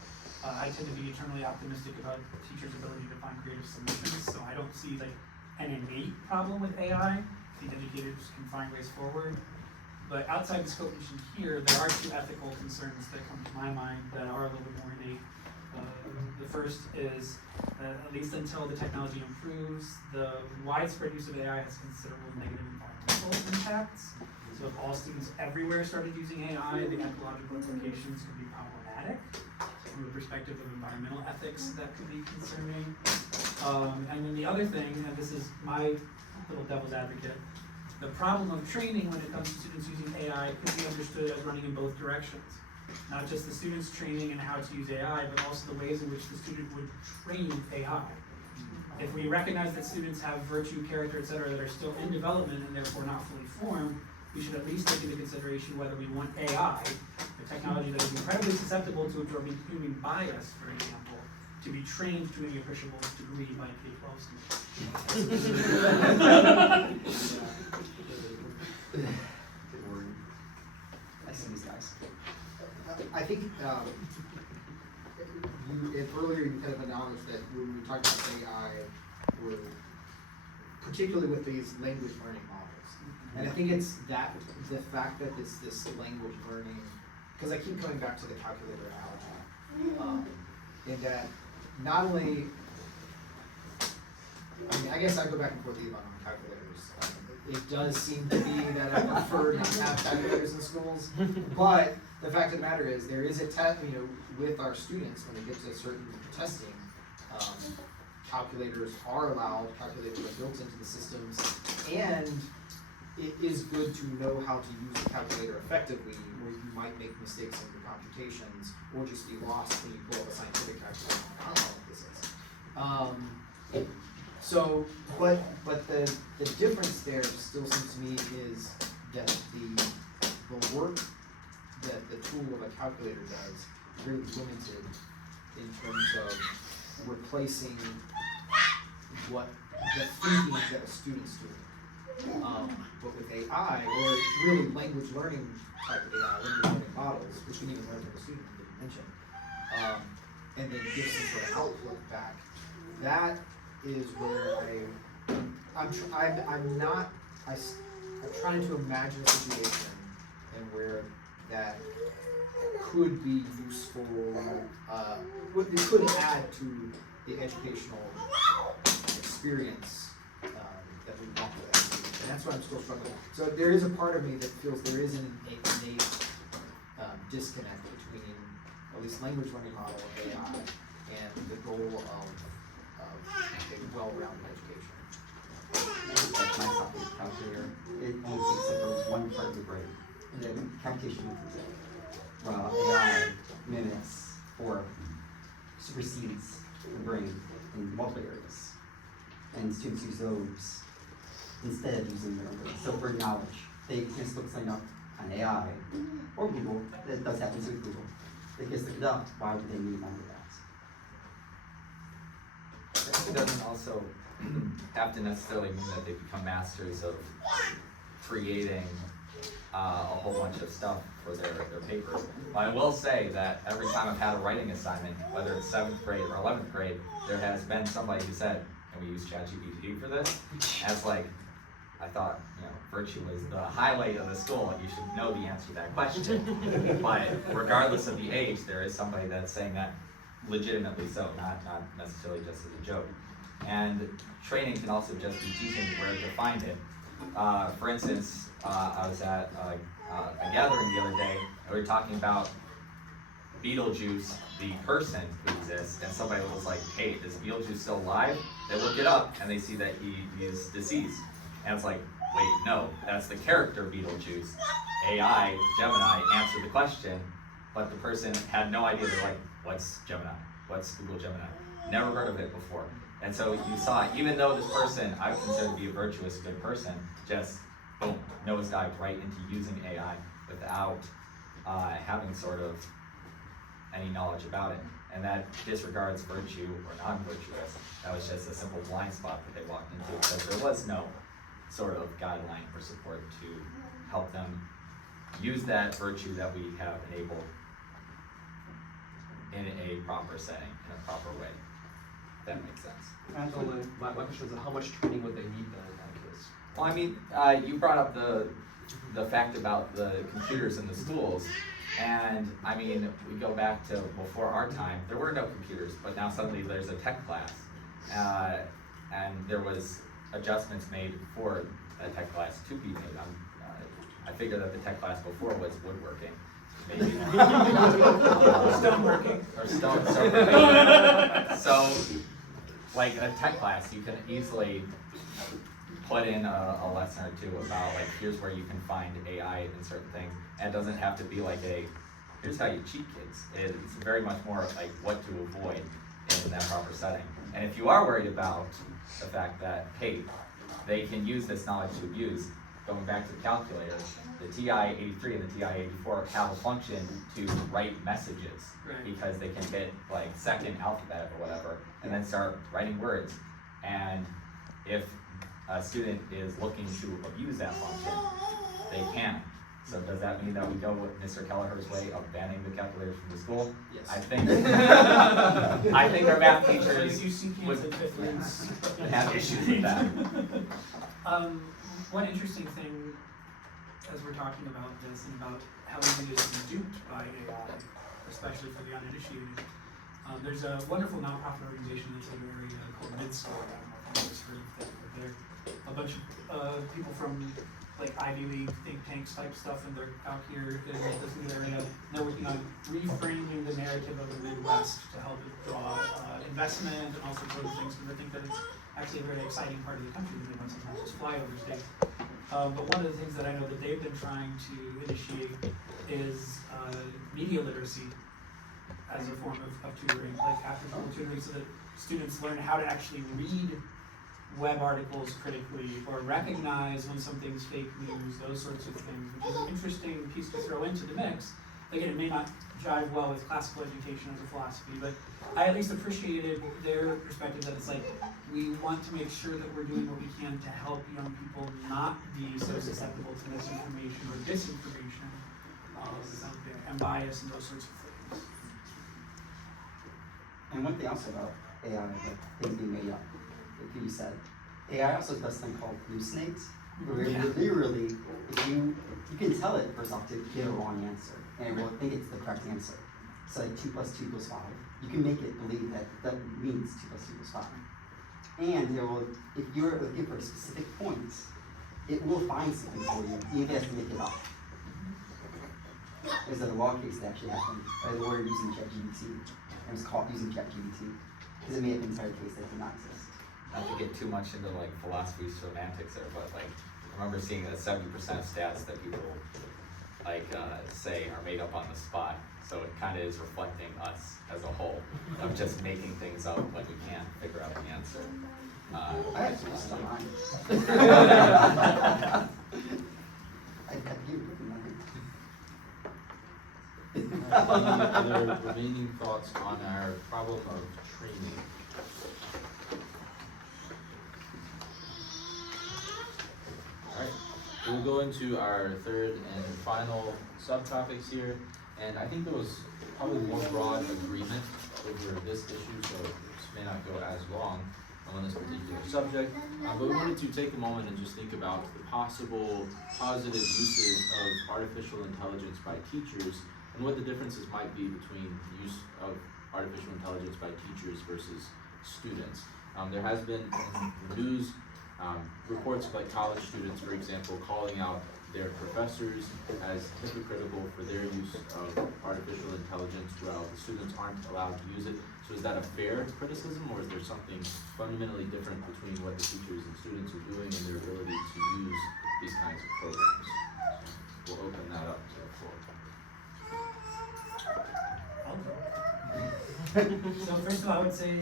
I tend to be eternally optimistic about teachers' ability to find creative solutions, so I don't see like an innate problem with AI. I think educators can find ways forward. But outside the scope mentioned here, there are two ethical concerns that come to my mind that are a little bit more innate. The first is that at least until the technology improves, the widespread use of AI has considerable negative environmental impacts. So if all students everywhere started using AI, the ecological implications could be problematic. From the perspective of environmental ethics, that could be concerning. And then the other thing, and this is my little devil's advocate, the problem of training when it comes to students using AI could be understood as running in both directions. Not just the students training in how to use AI, but also the ways in which the student would train AI. If we recognize that students have virtue, character, etc. that are still in development and therefore not fully formed, we should at least take into consideration whether we want AI, the technology that is incredibly susceptible to absorbing human bias, for example, to be trained to any appreciable degree by K-12 students. I see these guys. I think earlier you kind of acknowledged that when we talked about AI, we're particularly with these language learning models. And I think it's the fact that it's this language learning, because I keep coming back to the calculator analogy, in that not only I mean, I guess I go back and forth even on calculators. It does seem to be that I prefer not to have calculators in schools, but the fact of the matter is, there is a test, with our students, when they get to certain testing, calculators are allowed, calculators are built into the systems, and it is good to know how to use the calculator effectively, where you might make mistakes in your computations, or just be lost when you pull up a scientific calculator. I don't know what this is. But the difference there still seems to me is that the work that the tool of a calculator does is really limited in terms of replacing what the thinking that a student's doing. But with AI, or really language learning type of AI, language learning models, which can even learn from a student, you didn't mention, and then give some sort of output back, that is where I'm trying to imagine a situation and where that could be useful, it could add to the educational experience that we want with education. And that's why I'm still struggling. So there is a part of me that feels there is an innate disconnect between at least language learning model of AI and the goal of a well-rounded education. Like my software calculator, it only takes up one part of the brain, and then computation includes it. While AI mimics or supersedes the brain in multiple areas. And students use those instead of using their own brain. So for knowledge, they can just look something up on AI or Google. That does happen with Google. They just look it up. Why would they need none of that? It doesn't also have to necessarily mean that they become masters of creating a whole bunch of stuff for their paper. But I will say that every time I've had a writing assignment, whether it's 7th grade or 11th grade, there has been somebody who said, can we use ChatGPT for this? And it's like, I thought, virtue was the highlight of the school, and you should know the answer to that question. But regardless of the age, there is somebody that's saying that legitimately so, not necessarily just as a joke. And training can also just be teaching where to find it. For instance, I was at a gathering the other day, and we were talking about Beetlejuice, the person who exists, and somebody was like, hey, is Beetlejuice still alive? They look it up, and they see that he is deceased. And it's like, wait, no, that's the character Beetlejuice. AI, Gemini, answered the question, but the person had no idea. They're like, what's Gemini? What's Google Gemini? Never heard of it before. And so you saw, even though this person I would consider to be a virtuous, good person, just boom, nosedived right into using AI without having sort of any knowledge about it. And that disregards virtue or non-virtuous. That was just a simple blind spot that they walked into because there was no sort of guideline or support to help them use that virtue that we have enabled in a proper setting, in a proper way. If that makes sense. So my question is, how much training would they need then in that case? Well, I mean, you brought up the fact about the computers in the schools, and I mean, we go back to before our time, there were no computers, but now suddenly there's a tech class, and there was adjustments made for a tech class to be made. I figured that the tech class before was woodworking, maybe. Stoneworking. Or stoneworking. So, like a tech class, you can easily put in a lesson or two about like, here's where you can find AI in certain things. And it doesn't have to be like here's how you cheat kids. It's very much more like what to avoid in that proper setting. And if you are worried about the fact that, hey, they can use this knowledge to abuse, going back to the calculator, the TI-83 and the TI-84 have a function to write messages, right, because they can hit like second alphabet or whatever, and then start writing words. And if a student is looking to abuse that function, they can. So does that mean that we go with Mr. Kelleher's way of banning the calculators from the school? Yes. I think our math teachers would have issues with that. One interesting thing as we're talking about this and about how easy it is to be duped by AI, especially for the uninitiated, there's a wonderful nonprofit organization that's in your area called Midscore. I don't know if just heard that they're a bunch of people from like Ivy League think tanks type stuff, and they're out here in this new area. They're working on reframing the narrative of the Midwest to help it draw investment and also sort of things, because I think that it's actually a very exciting part of the country, the Midwest, sometimes just flyover state. But one of the things that I know that they've been trying to initiate is media literacy as a form of tutoring, like after-school tutoring, so that students learn how to actually read web articles critically, or recognize when something's fake news, those sorts of things, which is an interesting piece to throw into the mix. Again, it may not jive well with classical education as a philosophy, but I at least appreciated their perspective that it's like, we want to make sure that we're doing what we can to help young people not be so susceptible to misinformation or disinformation, and bias and those sorts of things. And one thing also about AI, like things being made up, like you said, AI also does something called hallucinates, where literally, if you can tell it first off to give a wrong answer, and it will think it's the correct answer. So like 2 + 2 = 5. You can make it believe that that means 2 + 2 = 5. And it will, if you're looking for specific points, it will find something for you, even if it has to make it up. There's a law case that actually happened by the lawyer using ChatGPT, and it was caught using ChatGPT, because it made up an entire case that did not exist. Not to get too much into like philosophy semantics there, but like I remember seeing that 70% of stats that people like say are made up on the spot. So it kind of is reflecting us as a whole of just making things up when we can't figure out the answer. I actually just don't mind. I give you nothing. Any other remaining thoughts on our problem of training? Alright, we'll go into our third and final subtopics here, and I think there was probably more broad agreement over this issue, so this may not go as long on this particular subject, but we wanted to take a moment and just think about the possible positive uses of artificial intelligence by teachers and what the differences might be between the use of artificial intelligence by teachers versus students. There has been in the news reports of like college students, for example, calling out their professors as hypocritical for their use of artificial intelligence while the students aren't allowed to use it. So is that a fair criticism, or is there something fundamentally different between what the teachers and students are doing and their ability to use these kinds of programs? So we'll open that up to the floor. So first of all, I would say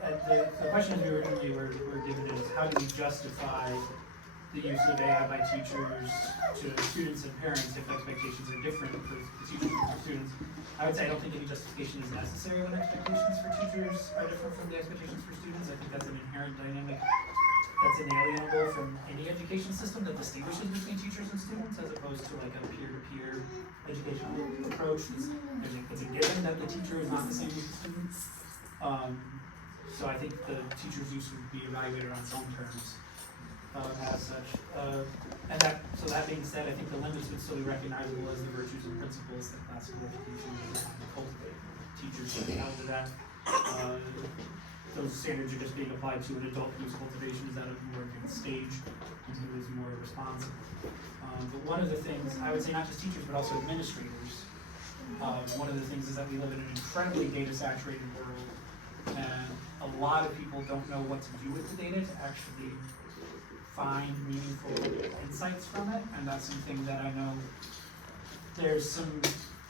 the question we were given is, how do we justify the use of AI by teachers to students and parents if expectations are different for teachers and for students? I would say I don't think any justification is necessary when expectations for teachers are different from the expectations for students. I think that's an inherent dynamic that's inalienable from any education system that distinguishes between teachers and students, as opposed to like a peer-to-peer educational approach. It's a given that the teacher is not the same as the student. So I think the teacher's use would be evaluated on its own terms as such. So that being said, I think the limits would still be recognizable as the virtues and principles that classical education is designed to cultivate. Teachers should be held to that. Those standards are just being applied to an adult whose cultivation is at a more advanced stage and who is more responsible. But one of the things, I would say not just teachers, but also administrators, one of the things is that we live in an incredibly data-saturated world, and a lot of people don't know what to do with the data to actually find meaningful insights from it, and that's something that I know there's some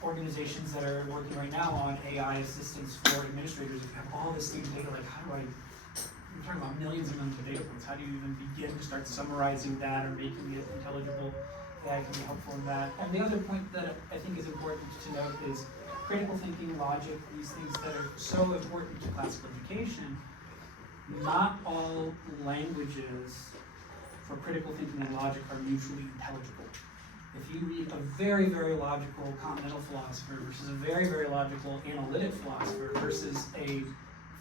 organizations that are working right now on AI assistance for administrators. If you have all this student data, like you're talking about millions and millions of data points, how do you even begin to start summarizing that or making it intelligible? AI can be helpful in that. And the other point that I think is important to note is critical thinking, logic, these things that are so important to classical education. Not all languages for critical thinking and logic are mutually intelligible. If you read a very, very logical continental philosopher versus a very, very logical analytic philosopher versus a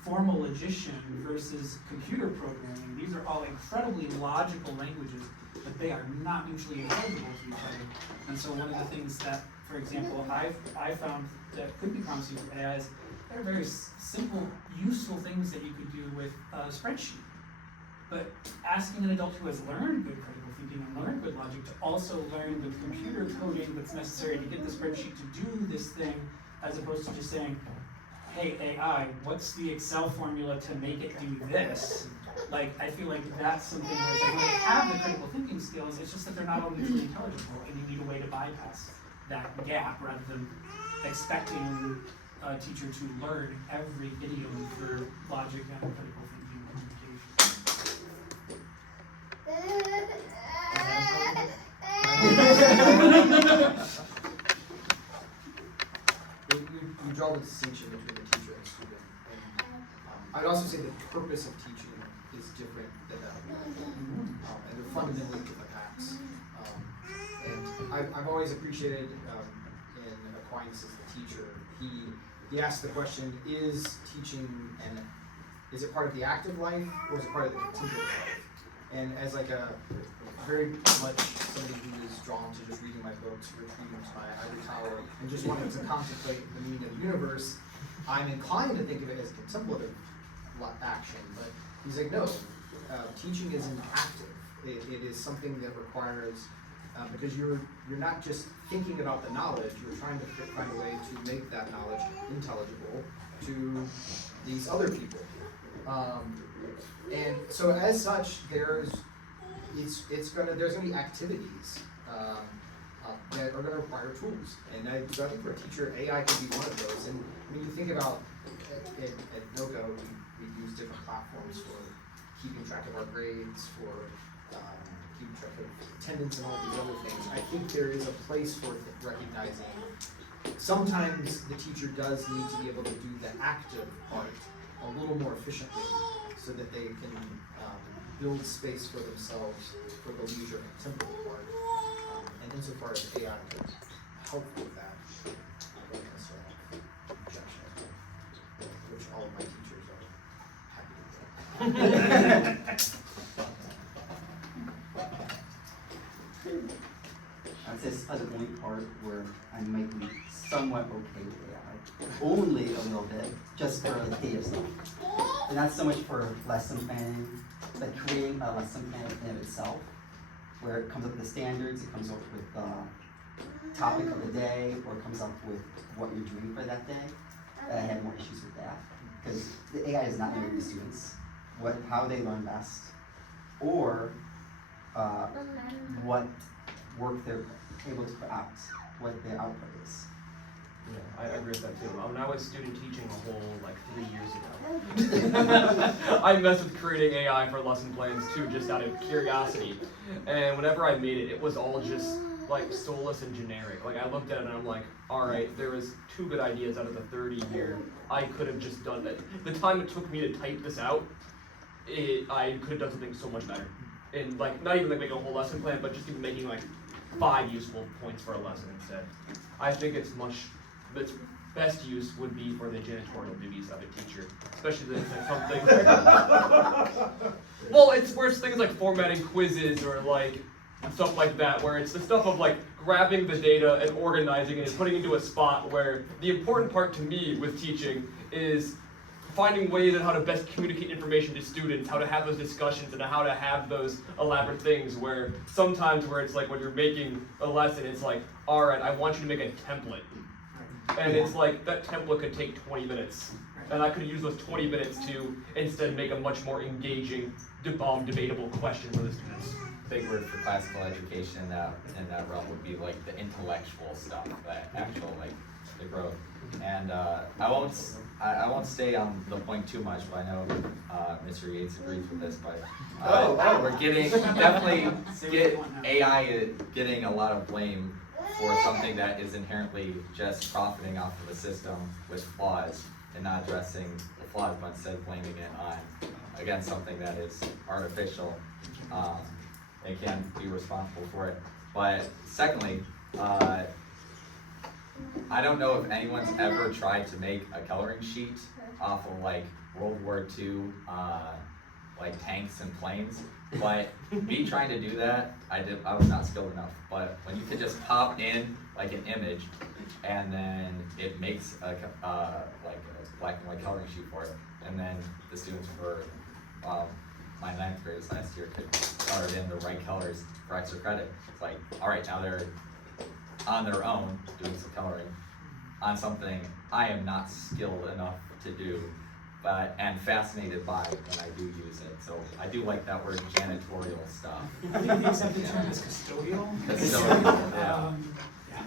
formal logician versus computer programming, these are all incredibly logical languages, but they are not mutually intelligible to each other. And so one of the things that, for example, I found that could be promising for AI is there are very simple, useful things that you could do with a spreadsheet. but asking an adult who has learned good critical thinking and learned good logic to also learn the computer coding that's necessary to get the spreadsheet to do this thing, as opposed to just saying, hey AI, what's the Excel formula to make it do this? Like, I feel like that's something where it's like when they have the critical thinking skills, it's just that they're not all mutually intelligible, and you need a way to bypass that gap rather than expecting a teacher to learn every idiom for logic and critical thinking communication. You draw the distinction between the teacher and the student, and I'd also say the purpose of teaching is different than that, and they're fundamentally different acts. And I've always appreciated in Aquinas as the teacher, he asked the question: is teaching is it part of the active life or is it part of the contemplative life? And as like a very much somebody who is drawn to just reading my books, reading my ivory tower, and just wanting to contemplate the meaning of the universe, I'm inclined to think of it as contemplative action. But he's like, no, teaching isn't active. It is something that requires, because you're not just thinking about the knowledge, you're trying to find a way to make that knowledge intelligible to these other people. And so as such, there's gonna be activities that are gonna require tools. And I think for a teacher, AI can be one of those. And when you think about at NoGo, we use different platforms for keeping track of our grades, for keeping track of attendance and all these other things. I think there is a place for recognizing sometimes the teacher does need to be able to do the active part a little more efficiently so that they can build space for themselves for the leisure and contemplative part. And insofar as AI can help with that, I don't necessarily have objection, which all of my teachers are happy to do. I'd say this is the only part where I might be somewhat okay with AI. Only a little bit, just for the data stuff. And not so much for lesson planning, but creating a lesson plan in and of itself, where it comes up with the standards, it comes up with the topic of the day, or it comes up with what you're doing for that day. I have more issues with that, because the AI is not knowing the students, how they learn best, or what work they're able to put out, what their output is. Yeah, I agree with that too. When I was student teaching a whole 3 years ago, I messed with creating AI for lesson plans too, just out of curiosity. And whenever I made it, it was all just soulless and generic. I looked at it and I'm like, all right, there was 2 good ideas out of the 30 here. I could have just done that. The time it took me to type this out, I could have done something so much better. And not even making a whole lesson plan, but just even making 5 useful points for a lesson instead. I think its best use would be for the janitorial duties of a teacher, especially something. Well, it's where it's things like formatting quizzes or stuff like that, where it's the stuff of grabbing the data and organizing it and putting it into a spot where the important part to me with teaching is finding ways on how to best communicate information to students, how to have those discussions, and how to have those elaborate things where sometimes where it's when you're making a lesson, it's all right, I want you to make a template. And it's that template could take 20 minutes. And I could use those 20 minutes to instead make a much more engaging, debatable question for the students. Big word for classical education in that realm would be the intellectual stuff, the actual the growth. And I won't stay on the point too much, but I know Mr. Yates agrees with this. But we're definitely AI getting a lot of blame for something that is inherently just profiting off of a system with flaws and not addressing the flaws, but instead blaming it on again something that is artificial. They can be responsible for it. But secondly, I don't know if anyone's ever tried to make a coloring sheet off of World War II, tanks and planes. But me trying to do that, I was not skilled enough. But when you could just pop in an image, and then it makes a black and white coloring sheet for it, and then the students were my ninth graders last year colored in the right colors for extra credit. It's like, all right, now they're on their own doing some coloring on something I am not skilled enough to do, but and fascinated by when I do use it. So I do like that word janitorial stuff. I think the accepted term is custodial. Custodial, yeah. Yeah.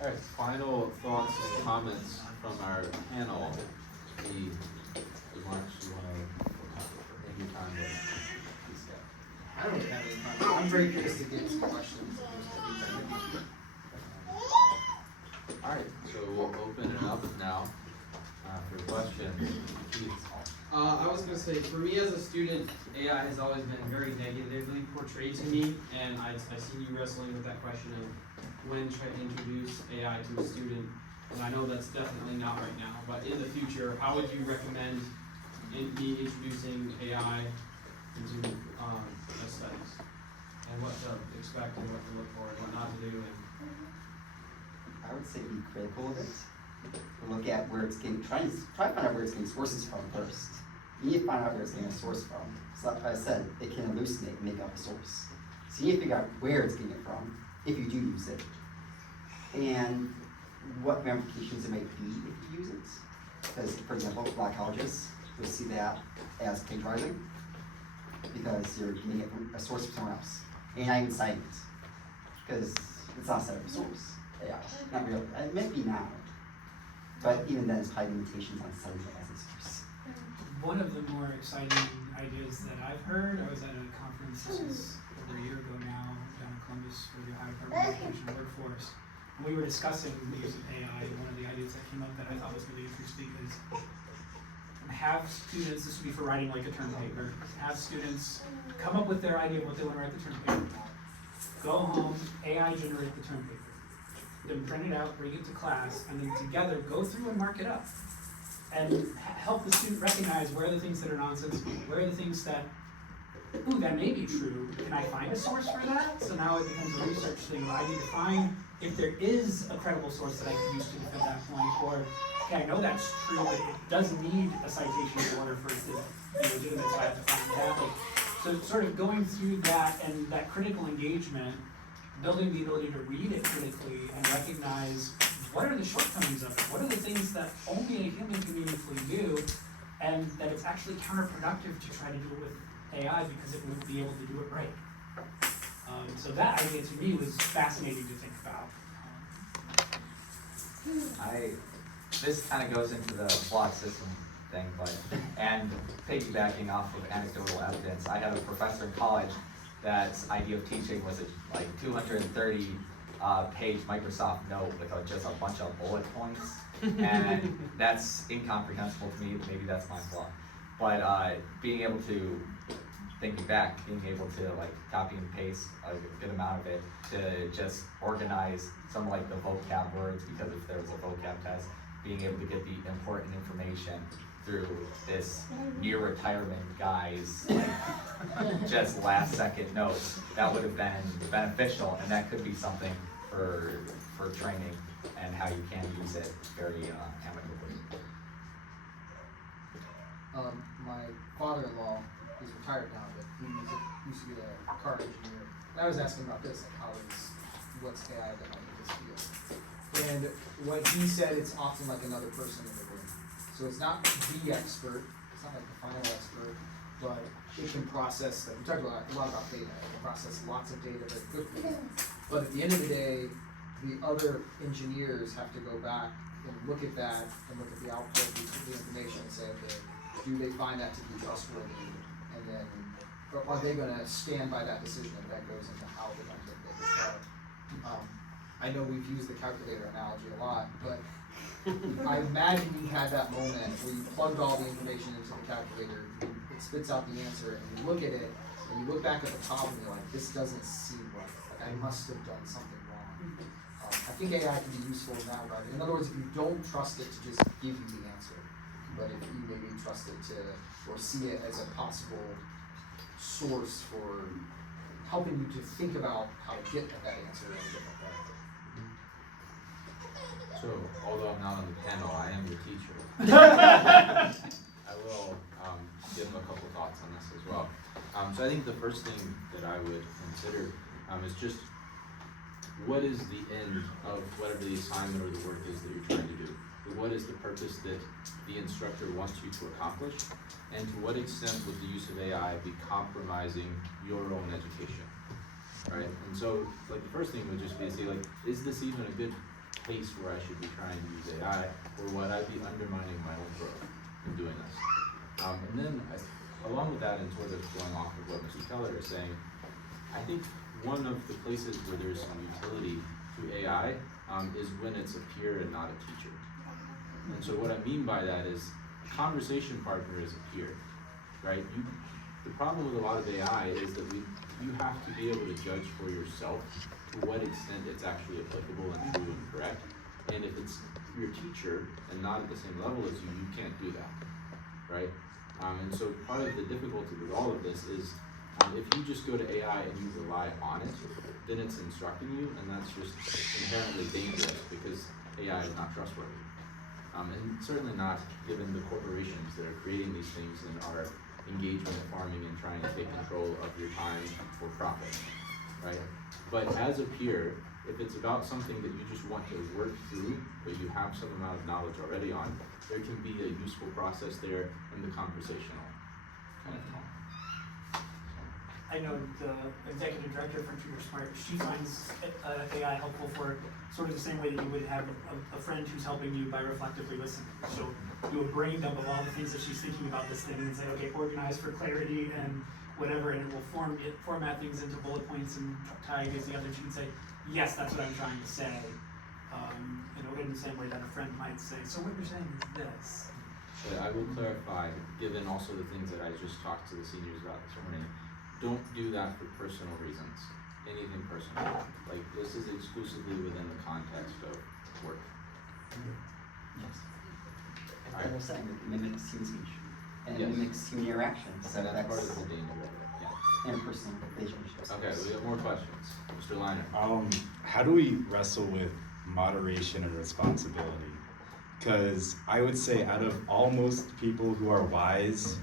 All right, final thoughts and comments from our panel. You want to take your time to discuss. I don't really have any comment. I'm very curious to get some questions. All right, so we'll open it up now for questions. Keith. I was going to say, for me as a student, AI has always been very negatively portrayed to me, and I've seen you wrestling with that question of when should I introduce AI to a student, and I know that's definitely not right now, but in the future, how would you recommend me introducing AI into studies, and what to expect and what to look for and what not to do? And I would say be critical of it. Look at where it's getting, try to find out where it's getting sources from first. You need to find out where it's getting a source from. So like I said, it can hallucinate and make up a source. So you need to figure out where it's getting it from, if you do use it, and what ramifications it might be if you use it. Because, for example, a lot of colleges will see that as plagiarizing, because you're getting it from a source from somewhere else, and not even citing it, because it's not set up a source. Yeah, not really. It might be now, but even then, it's probably limitations on citing it as a source. One of the more exciting ideas that I've heard, I was at a conference, this was over a year ago now, down in Columbus for the Ohio Department of Education and Workforce. And we were discussing the use of AI, and one of the ideas that came up that I thought was really interesting is have students, this would be for writing like a term paper, have students come up with their idea of what they want to write the term paper about. Go home, AI generate the term paper. Then print it out, bring it to class, and then together go through and mark it up. And help the student recognize where are the things that are nonsensical, where are the things that, ooh, that may be true. Can I find a source for that? So now it becomes a research thing. I need to find if there is a credible source that I can use to defend that point, or okay, I know that's true, but it does need a citation in order for it to be legitimate, so I have to find that. So sort of going through that and that critical engagement, building the ability to read it critically and recognize what are the shortcomings of it, what are the things that only a human can meaningfully do, and that it's actually counterproductive to try to do it with AI because it won't be able to do it right. So that idea to me was fascinating to think about. This kind of goes into the flawed system thing, and piggybacking off of anecdotal evidence, I had a professor in college that's idea of teaching was like 230 page Microsoft note with just a bunch of bullet points, and that's incomprehensible to me. Maybe that's my flaw, but being able to, thinking back, being able to like copy and paste a good amount of it to just organize some like the vocab words, because if there was a vocab test, being able to get the important information through this near retirement guy's like just last second notes, that would have been beneficial, and that could be something for training and how you can use it very amicably. My father-in-law is retired now, but he used to be a car engineer. And I was asking about this, like what's AI that might in this field? And what he said, it's often like another person in the room. So it's not the expert, it's not like the final expert, but it can process, like we talked a lot about data, it can process lots of data very quickly. But at the end of the day, the other engineers have to go back and look at that and look at the output, the information, and say, okay, do they find that to be trustworthy? And then, or are they gonna stand by that decision? And that goes into how they're gonna make the car. I know we've used the calculator analogy a lot, but I imagine you had that moment where you plugged all the information into the calculator, it spits out the answer, and you look at it, and you look back at the problem, and you're like, this doesn't seem right. Like, I must have done something wrong. I think AI can be useful in that regard. In other words, if you don't trust it to just give you the answer, but if you maybe trust it to, or see it as a possible source for helping you to think about how to get at that answer in a different way. So, although I'm not on the panel, I am your teacher. I will give a couple thoughts on this as well. So I think the first thing that I would consider is just what is the end of whatever the assignment or the work is that you're trying to do? What is the purpose that the instructor wants you to accomplish? And to what extent would the use of AI be compromising your own education? Right? And so, like, the first thing would just be to say, like, is this even a good place where I should be trying to use AI, or would I be undermining my own growth in doing this? And then, along with that, and sort of going off of what Mr. Kelleher is saying, I think one of the places where there's some utility to AI is when it's a peer and not a teacher. And so what I mean by that is a conversation partner is a peer, right? The problem with a lot of AI is that you have to be able to judge for yourself to what extent it's actually applicable and true and correct. And if it's your teacher and not at the same level as you, you can't do that, right? And so part of the difficulty with all of this is if you just go to AI and you rely on it, then it's instructing you, and that's just inherently dangerous because AI is not trustworthy. And certainly not given the corporations that are creating these things and are engagement in farming and trying to take control of your time for profit, right? But as a peer, if it's about something that you just want to work through, but you have some amount of knowledge already on, there can be a useful process there in the conversational kind of tone. I know the executive director for Tutor Smart, she finds AI helpful for sort of the same way that you would have a friend who's helping you by reflectively listening. She'll do a brain dump of all the things that she's thinking about this thing and say, okay, organize for clarity and whatever, and it will format things into bullet points, and Ty gives the other, she can say, yes, that's what I'm trying to say. In the same way that a friend might say, so what you're saying is this. But I will clarify, given also the things that I just talked to the seniors about this morning, don't do that for personal reasons. Anything personal. Like, this is exclusively within the context of work. Yes. Alright. Like I was saying, it mimics human speech. And Yes. it mimics human interaction. So And that's part that's of the danger of it, yeah. interpersonal relationships. Okay, we have more questions. Mr. Liner. How do we wrestle with moderation and responsibility? Because I would say out of almost people who are wise,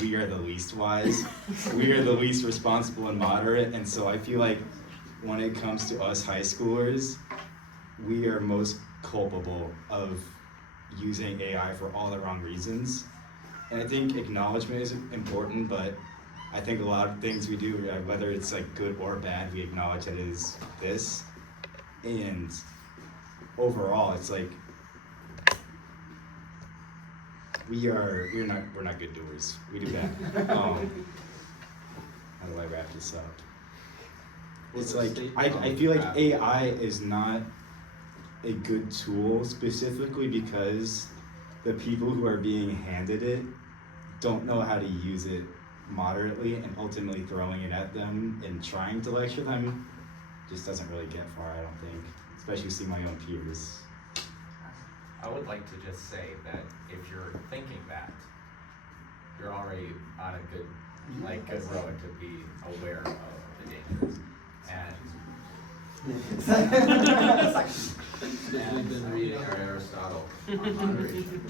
we are the least wise. We are the least responsible and moderate, and so I feel like when it comes to us high schoolers, we are most culpable of using AI for all the wrong reasons. And I think acknowledgement is important, but I think a lot of things we do, whether it's like good or bad, we acknowledge that it is this. And overall, it's like we're not good doers. We do that. How do I wrap this up? It's like I feel like AI is not a good tool specifically because the people who are being handed it don't know how to use it moderately, and ultimately throwing it at them and trying to lecture them just doesn't really get far, I don't think. Especially see my own peers. I would like to just say that if you're thinking that, you're already on a good road to be aware of the dangers. And we've been reading Aristotle on moderation.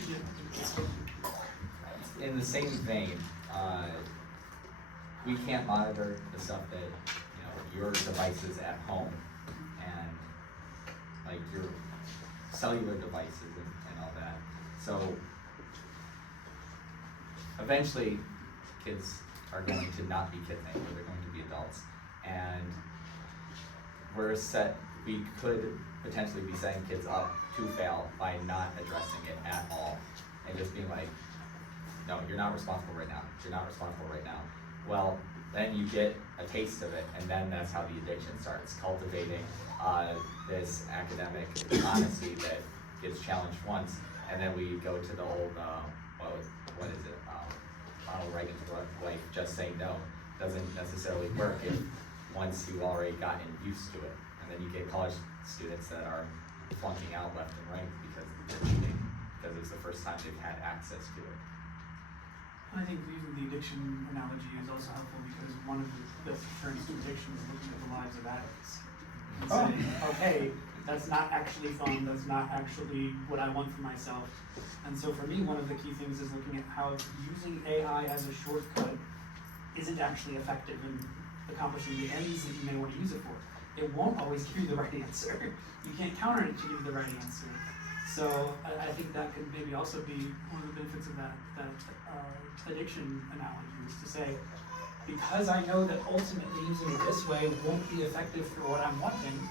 In the same vein, we can't monitor the stuff that, your devices at home and like your cellular devices and all that. So eventually kids are going to not be kids anymore, they're going to be adults. And we could potentially be setting kids up to fail by not addressing it at all and just being like, no, you're not responsible right now. You're not responsible right now. Well, then you get a taste of it, and then that's how the addiction starts, cultivating this academic honesty that gets challenged once, and then we go to the old, what is it? Ronald Reagan's wife, just say no. Doesn't necessarily work if once you've already gotten used to it, and then you get college students that are flunking out left and right because they're cheating, because it's the first time they've had access to it. I think using the addiction analogy is also helpful because one of the deterrents to addiction is looking at the lives of addicts and saying, okay, That's not actually fun, that's not actually what I want for myself. And so for me, one of the key things is looking at how using AI as a shortcut isn't actually effective in accomplishing the ends that you may want to use it for. It won't always give you the right answer. You can't count on it to give you the right answer. So I think that could maybe also be one of the benefits of that addiction analogy, is to say, because I know that ultimately using it this way won't be effective for what I'm wanting,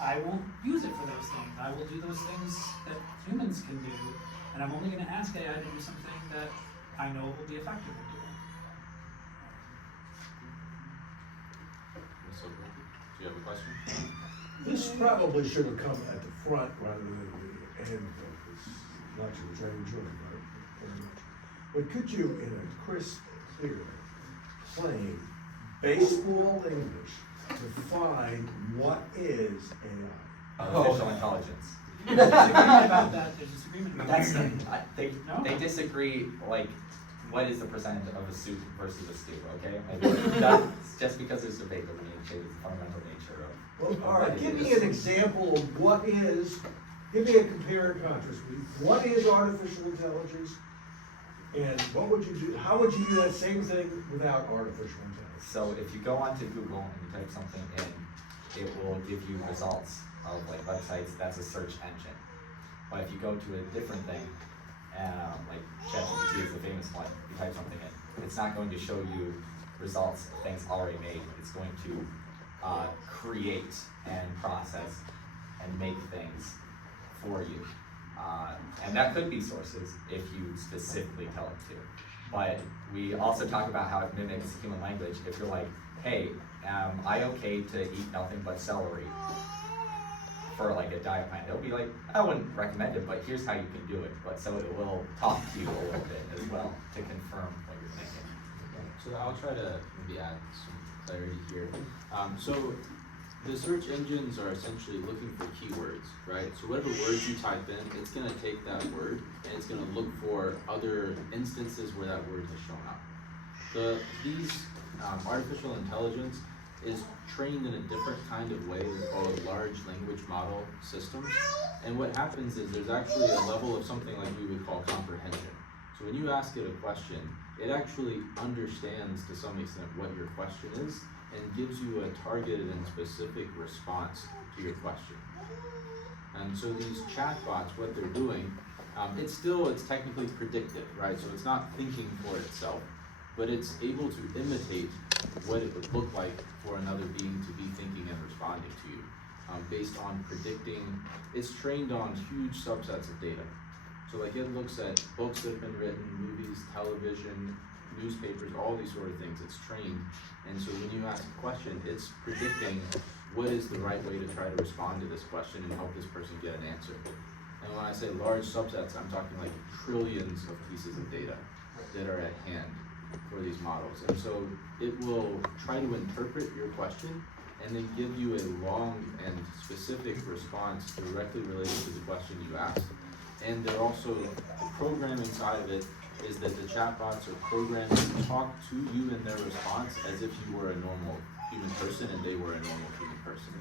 I won't use it for those things. I will do those things that humans can do, and I'm only going to ask AI to do something that I know will be effective at doing. So, do you have a question? This probably should have come at the front rather than the end of this lecture, which I enjoyed very much. But could you, in a crisp, clear, plain, baseball English, define what is AI? Artificial intelligence. There's disagreement about that. There's disagreement about That's that. they disagree, like, what is the percentage of a soup versus a stew, okay? Like, that's just because there's debate doesn't mean it changes the fundamental nature of Well, all what right, it give me is. an example of what is, give me a compare and contrast. What is artificial intelligence? And what would you do, how would you do that same thing without artificial intelligence? So if you go onto Google and you type something in, it will give you results of like websites. That's a search engine. But if you go to a different thing, like ChatGPT is the famous one, you type something in, it's not going to show you results of things already made. It's going to create and process and make things for you. And that could be sources if you specifically tell it to. But we also talk about how it mimics human language. If you're like, hey, am I okay to eat nothing but celery for like a diet plan? It'll be like, I wouldn't recommend it, but here's how you can do it. But so it will talk to you a little bit as well to confirm what you're thinking. So I'll try to maybe add some clarity here. So the search engines are essentially looking for keywords, right? So whatever words you type in, it's gonna take that word and it's gonna look for other instances where that word has shown up. These artificial intelligence is trained in a different kind of way. They're called large language model systems. And what happens is there's actually a level of something like we would call comprehension. So when you ask it a question, it actually understands to some extent what your question is and gives you a targeted and specific response to your question. And so these chatbots, what they're doing, it's technically predictive, right? So it's not thinking for itself, but it's able to imitate what it would look like for another being to be thinking and responding to you, based on predicting. It's trained on huge subsets of data. So like it looks at books that have been written, movies, television, newspapers, all these sort of things. It's trained. And so when you ask a question, it's predicting what is the right way to try to respond to this question and help this person get an answer. And when I say large subsets, I'm talking like trillions of pieces of data that are at hand for these models. And so it will try to interpret your question and then give you a long and specific response directly related to the question you asked. And they're also, the programming side of it is that the chatbots are programmed to talk to you in their response as if you were a normal human person and they were a normal human person.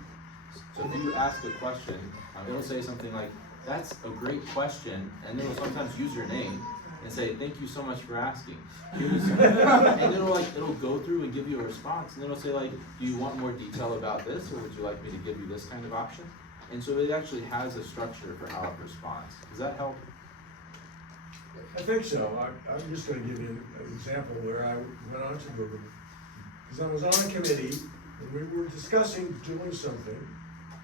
So if you ask a question, it'll say something like, that's a great question, and then it'll sometimes use your name and say, thank you so much for asking. And it'll go through and give you a response, and then it'll say like, do you want more detail about this, or would you like me to give you this kind of option? And so it actually has a structure for how it responds. Does that help? I think so. I'm just gonna give you an example where I went on to Google, because I was on a committee, and we were discussing doing something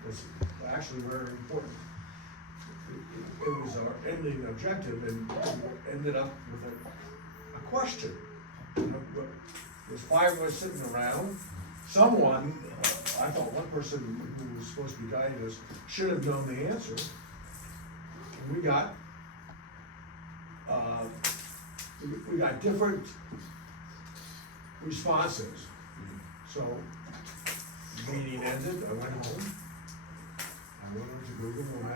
that's actually very important. It was our ending objective, and we ended up with a question. There's 5 of us sitting around. Someone, I thought one person who was supposed to be guiding us should have known the answer. And we got different responses. So the meeting ended, I went home, I went on to Google, and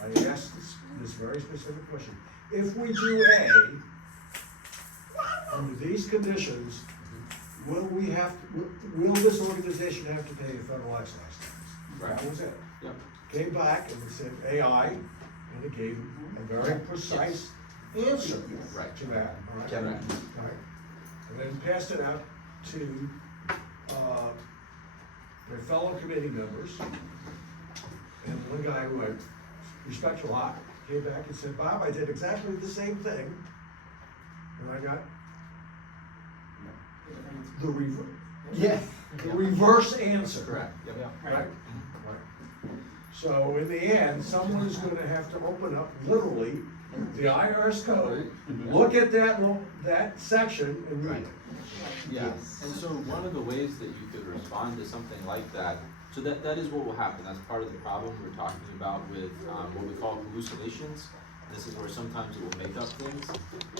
I asked this very specific question. If we do A, under these conditions, will this organization have to pay a federal excise tax? Right. That was it. Yep. Came back and it said AI, and it gave a very precise answer Right. to that, all right? Correct. Right. And then passed it out to, their fellow committee members. And one guy who I respect a lot came back and said, Bob, I did exactly the same thing. And I got the reverse answer. Correct. Yep. Right? So in the end, someone is gonna have to open up literally the IRS code, look at that section and read it. Yes, and so one of the ways that you could respond to something like that, so that is what will happen, that's part of the problem we're talking about with what we call hallucinations. This is where sometimes it will make up things,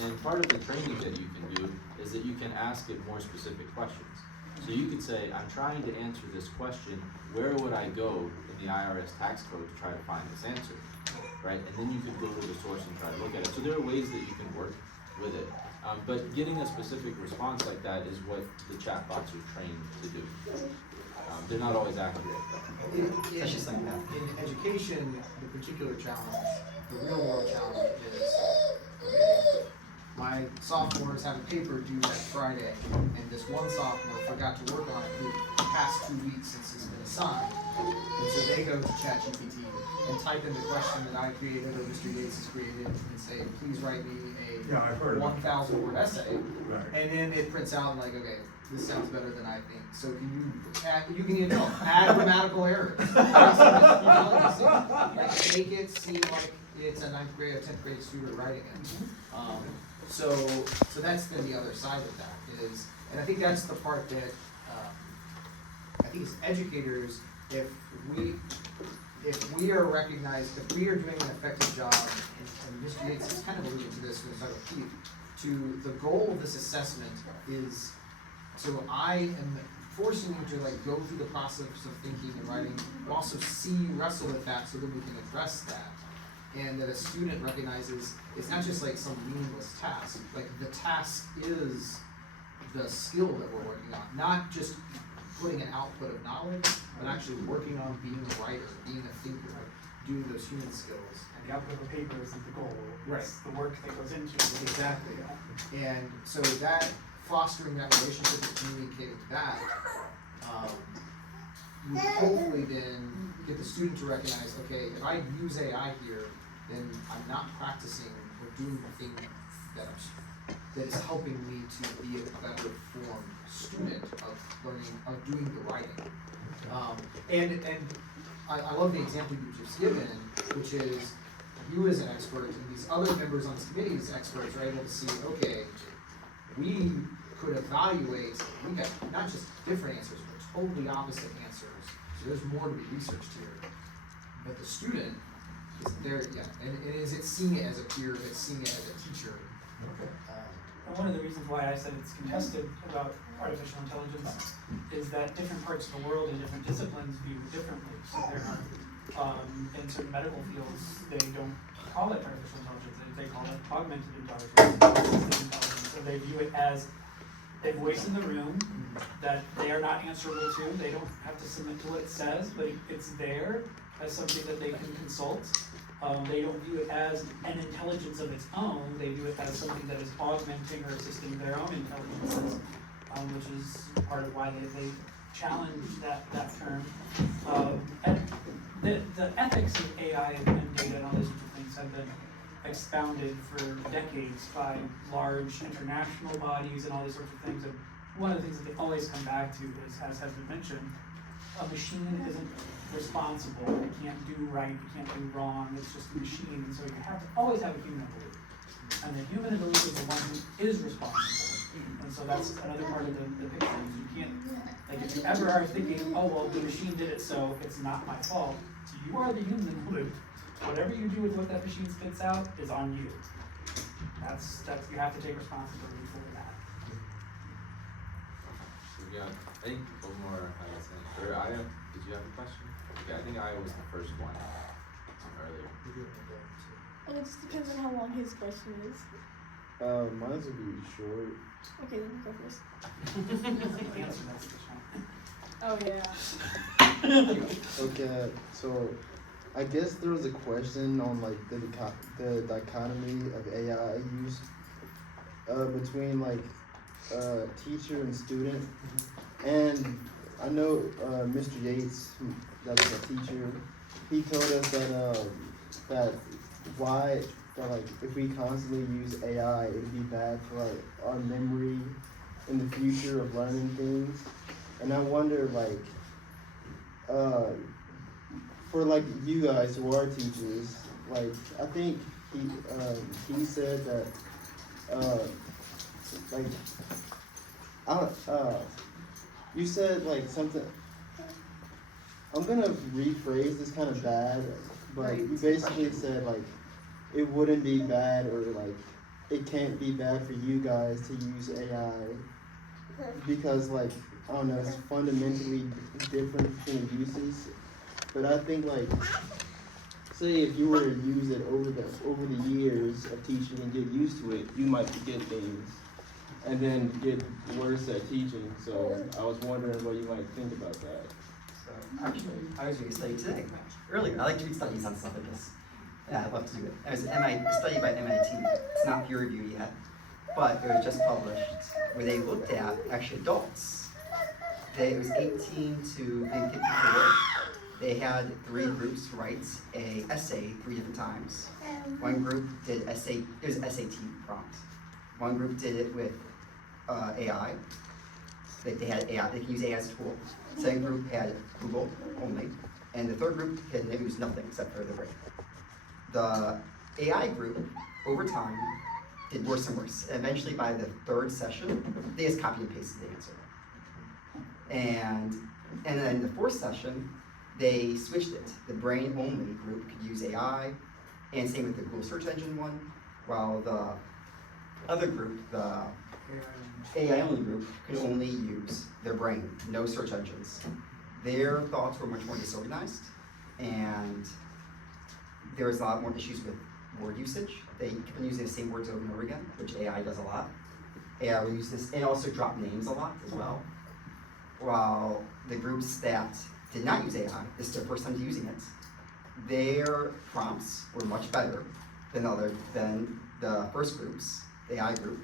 and part of the training that you can do is that you can ask it more specific questions. So you could say, I'm trying to answer this question, where would I go in the IRS tax code to try to find this answer? Right, and then you can go to the source and try to look at it. So there are ways that you can work with it. But getting a specific response like that is what the chatbots are trained to do. They're not always accurate. In education, the particular challenge, the real world challenge is, okay, my sophomores have a paper due next Friday, and this one sophomore forgot to work on it for the past 2 weeks since it's been assigned. And so they go to ChatGPT and type in the question that I created or Mr. Yates has created and say, please write me a 1,000 word essay. Right. And then it prints out like, okay, this sounds better than I think. So can you add, you can even add grammatical errors. Like make it seem like it's a 9th grade or 10th grade student writing it. So that's then the other side of that is, and I think that's the part that I think as educators, if we are recognized, if we are doing an effective job, and Mr. Yates has kind of alluded to this when we talk about Pete, to the goal of this assessment is, so I am forcing you to like go through the process of thinking and writing, but also wrestle with that so that we can address that. And that a student recognizes it's not just like some meaningless task, like the task is the skill that we're working on, not just putting an output of knowledge, but actually working on being a writer, being a thinker, doing those human skills. And the output of a paper isn't the goal, Right. it's the work that goes into it. Exactly. And so that, fostering that relationship and communicating that, you hopefully then get the student to recognize, okay, if I use AI here, then I'm not practicing or doing the thing that is helping me to be a better formed student of learning, of doing the writing. And I love the example you just given, which is you as an expert and these other members on this committee as experts are able to see, okay, we could evaluate, we got not just different answers, but totally opposite answers. So there's more to be researched here. But the student is there, and is it seeing it as a peer, if it's seeing it as a teacher. And one of the reasons why I said it's contested about artificial intelligence is that different parts of the world and different disciplines view it differently. So they're not, in certain medical fields, they don't call it artificial intelligence, they call it augmented intelligence. So they view it as a voice in the room that they are not answerable to. They don't have to submit to what it says, but it's there as something that they can consult. They don't view it as an intelligence of its own. They view it as something that is augmenting or assisting their own intelligences, which is part of why they challenge that term. And the ethics of AI and data and all these different things have been expounded for decades by large international bodies and all these sorts of things. And one of the things that they always come back to is, as has been mentioned, a machine isn't responsible. It can't do right, it can't do wrong. It's just a machine, and so you have to always have a human in the loop. And the human in the loop is the one who is responsible. And so that's another part of the picture. You can't, like, if you ever are thinking, oh well, the machine did it, so it's not my fault. You are the human in the loop. Whatever you do with what that machine spits out is on you. That's you have to take responsibility for that. So we got, I think one more, or Aya, did you have a question? Okay, I think Aya was the first one earlier. Well, it just depends on how long his question is. Mine's will be short. Okay, then go first. Answer that question. Oh yeah. Okay, so I guess there was a question on like the dichotomy of AI use between like teacher and student, and I know Mr. Yates, that's a teacher, he told us that why that like if we constantly use AI, it'd be bad for like our memory in the future of learning things, and I wonder like. For like you guys who are teachers, like I think he said that like you said like something. I'm gonna rephrase this kind of bad, but you basically said like it wouldn't be bad or like it can't be bad for you guys to use AI because like I don't know, it's fundamentally different between the uses. But I think like, say if you were to use it over the years of teaching and get used to it, you might forget things, and then get worse at teaching. So I was wondering what you might think about that. So actually, I was reading a study today, earlier. I like to read studies on stuff like this. Yeah, I love to do it. It was a study by MIT. It's not peer reviewed yet, but it was just published where they looked at actually adults. It was 18 to maybe 54. They had 3 groups write a essay 3 different times. One group did essay, it was SAT prompt. One group did it with AI. They had AI, they can use AI as a tool. Second group had Google only. And the third group had used nothing except for the brain. The AI group, over time, did worse and worse. And eventually by the 3rd session, they just copy and pasted the answer. And then the 4th session, they switched it. The brain-only group could use AI, and same with the Google search engine one, while the other group, the AI-only group, could only use their brain, no search engines. Their thoughts were much more disorganized, and there was a lot more issues with word usage. They kept on using the same words over and over again, which AI does a lot. AI will use this, and also drop names a lot as well. While the groups that did not use AI, this is their first time using it, their prompts were much better than the first groups, the AI group,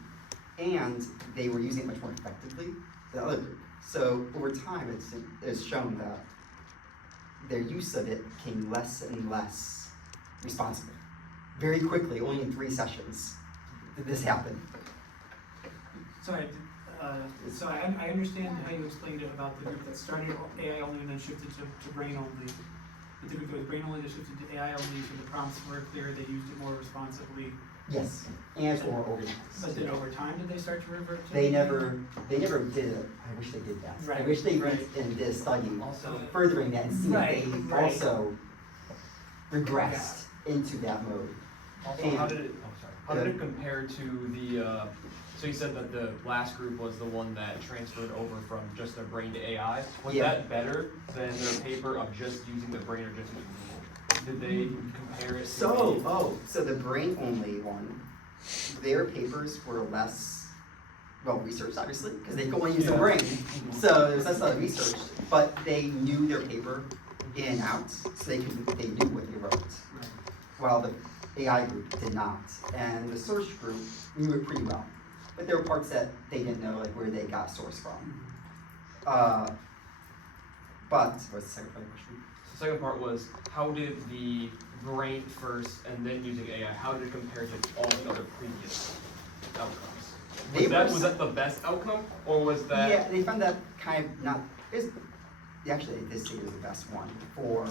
and they were using it much more effectively than the other group. So over time, it's shown that their use of it became less and less responsible. Very quickly, only in 3 sessions, did this happen. So I understand how you explained it about the group that started AI only and then shifted to brain only. But the group that was brain only that shifted to AI only, so the prompts were clear, they used it more responsibly. Yes, and it's more organized. But then over time, did they start to revert to? They never did it. I wish they did that. Right. I wish they went and did a study furthering that and see if they also regressed into that mode. Also, how did it compare to the, so you said that the last group was the one that transferred over from just their brain to AI. Was that better than their paper of just using the brain or just using Google? Did they compare it? So the brain only one, their papers were less well researched, obviously, because they could only use the brain. So there's less research, but they knew their paper in and out, so they knew what they wrote. While the AI group did not, and the search group knew it pretty well. But there were parts that they didn't know, like where they got source from. But what's the second part of the question? The second part was, how did the brain first and then using AI, how did it compare to all the other previous outcomes? Was that the best outcome, or was that? Yeah, they found that kind of not, actually they did say it was the best one for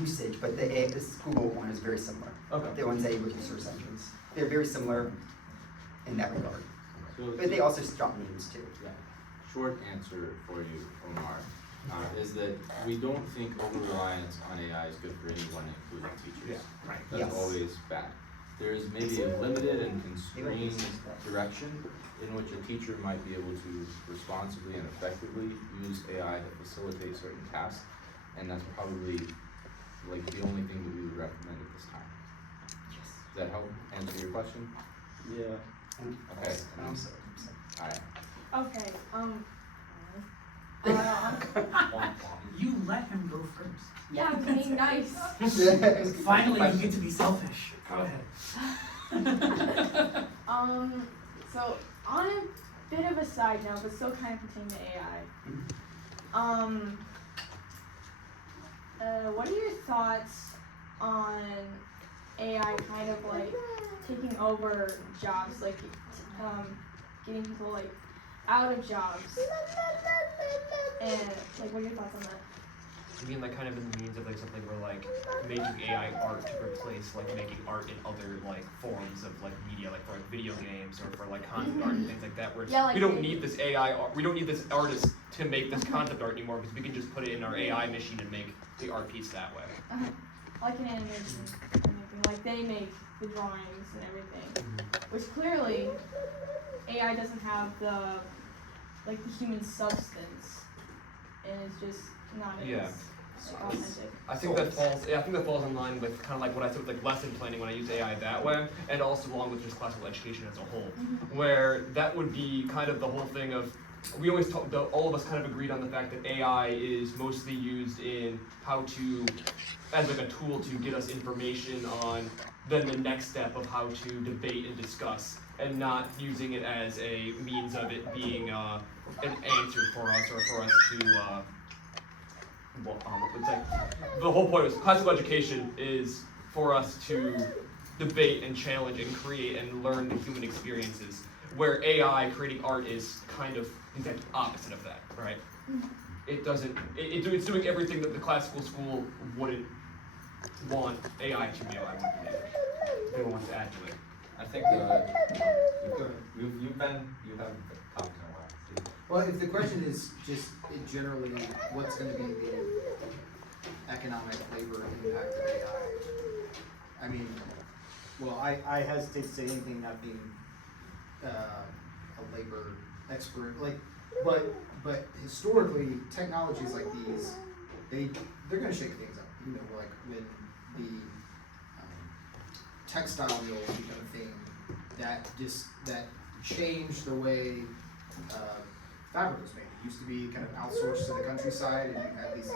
usage, but this Google one is very similar. Okay. The ones they look at search engines. They're very similar in that regard. So, But they also drop names too. yeah, short answer for you, Omar, is that we don't think over-reliance on AI is good for anyone, including teachers. Yeah, right. That's Yes. always bad. There is maybe a limited and constrained direction in which a teacher might be able to responsibly and effectively use AI to facilitate certain tasks, and that's probably like the only thing that we would recommend at this time. Yes. Does that help answer your question? Yeah. Okay. I'm sorry. Alright. Okay. You let him go first. Yeah, I'm being nice. Finally, you get to be selfish. Go ahead. So on a bit of a side note, but still kind of pertaining to AI. What are your thoughts on AI kind of like taking over jobs, like getting people like out of jobs? And like, what are your thoughts on that? You mean like kind of in the means of like something where like making AI art to replace like making art in other like forms of like media, like for like video games or for like concept art and things like that, where Yeah, like we don't need this AI art, we don't need this artist to make this concept art anymore because we can just put it in our AI machine and make the art piece that way. Like an animation, like they make the drawings and everything, which clearly AI doesn't have the like the human substance, and it's just not as Yeah. like, authentic. I think that falls in line with kind of like what I said with like lesson planning when I use AI that way, and also along with just classical education as a whole, where that would be kind of the whole thing of, we always talk, all of us kind of agreed on the fact that AI is mostly used in how to, as like a tool to get us information on then the next step of how to debate and discuss, and not using it as a means of it being an answer for us or for us to it's like, the whole point is classical education is for us to debate and challenge and create and learn the human experiences, where AI creating art is kind of the exact opposite of that, right? It doesn't, it's doing everything that the classical school wouldn't want AI to do, I would believe. They want to add to it. I think you've been talking a while, Steve. Well, if the question is just generally, what's going to be the economic labor impact of AI? I mean, well, I hesitate to say anything not being a labor expert, like, but historically, technologies like these, they're going to shake things up. You know, like when the textile mill became a thing, that changed the way fabric was made. It used to be kind of outsourced to the countryside, and you had these,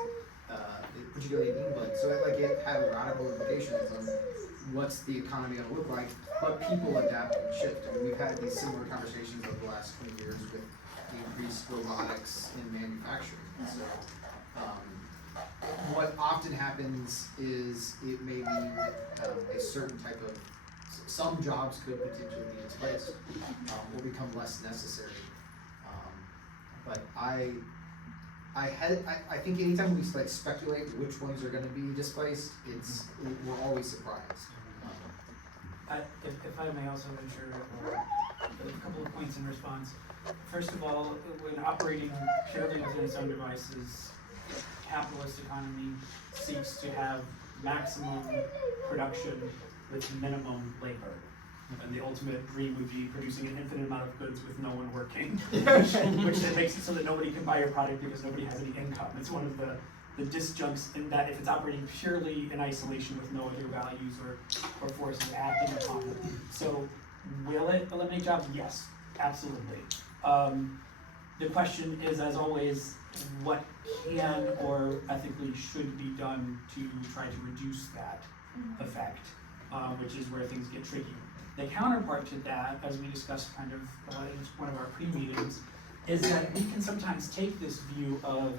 particularly in England, so it had radical implications on what's the economy going to look like, but people adapt and shift. I mean, we've had these similar conversations over the last 20 years with increased robotics in manufacturing. So, what often happens is it may mean that a certain type of, some jobs could potentially be displaced or become less necessary. But I think anytime we like speculate which ones are going to be displaced, we're always surprised. If I may also venture a couple of points in response. First of all, when operating purely within its own devices, the capitalist economy seeks to have maximum production with minimum labor. And the ultimate dream would be producing an infinite amount of goods with no one working, which then makes it so that nobody can buy your product because nobody has any income. It's one of the disjuncts in that if it's operating purely in isolation with no other values or forces acting upon it. So will it eliminate jobs? Yes, absolutely. The question is, as always, what can or ethically should be done to try to reduce that effect, which is where things get tricky. The counterpart to that, as we discussed kind of in one of our pre-meetings, is that we can sometimes take this view of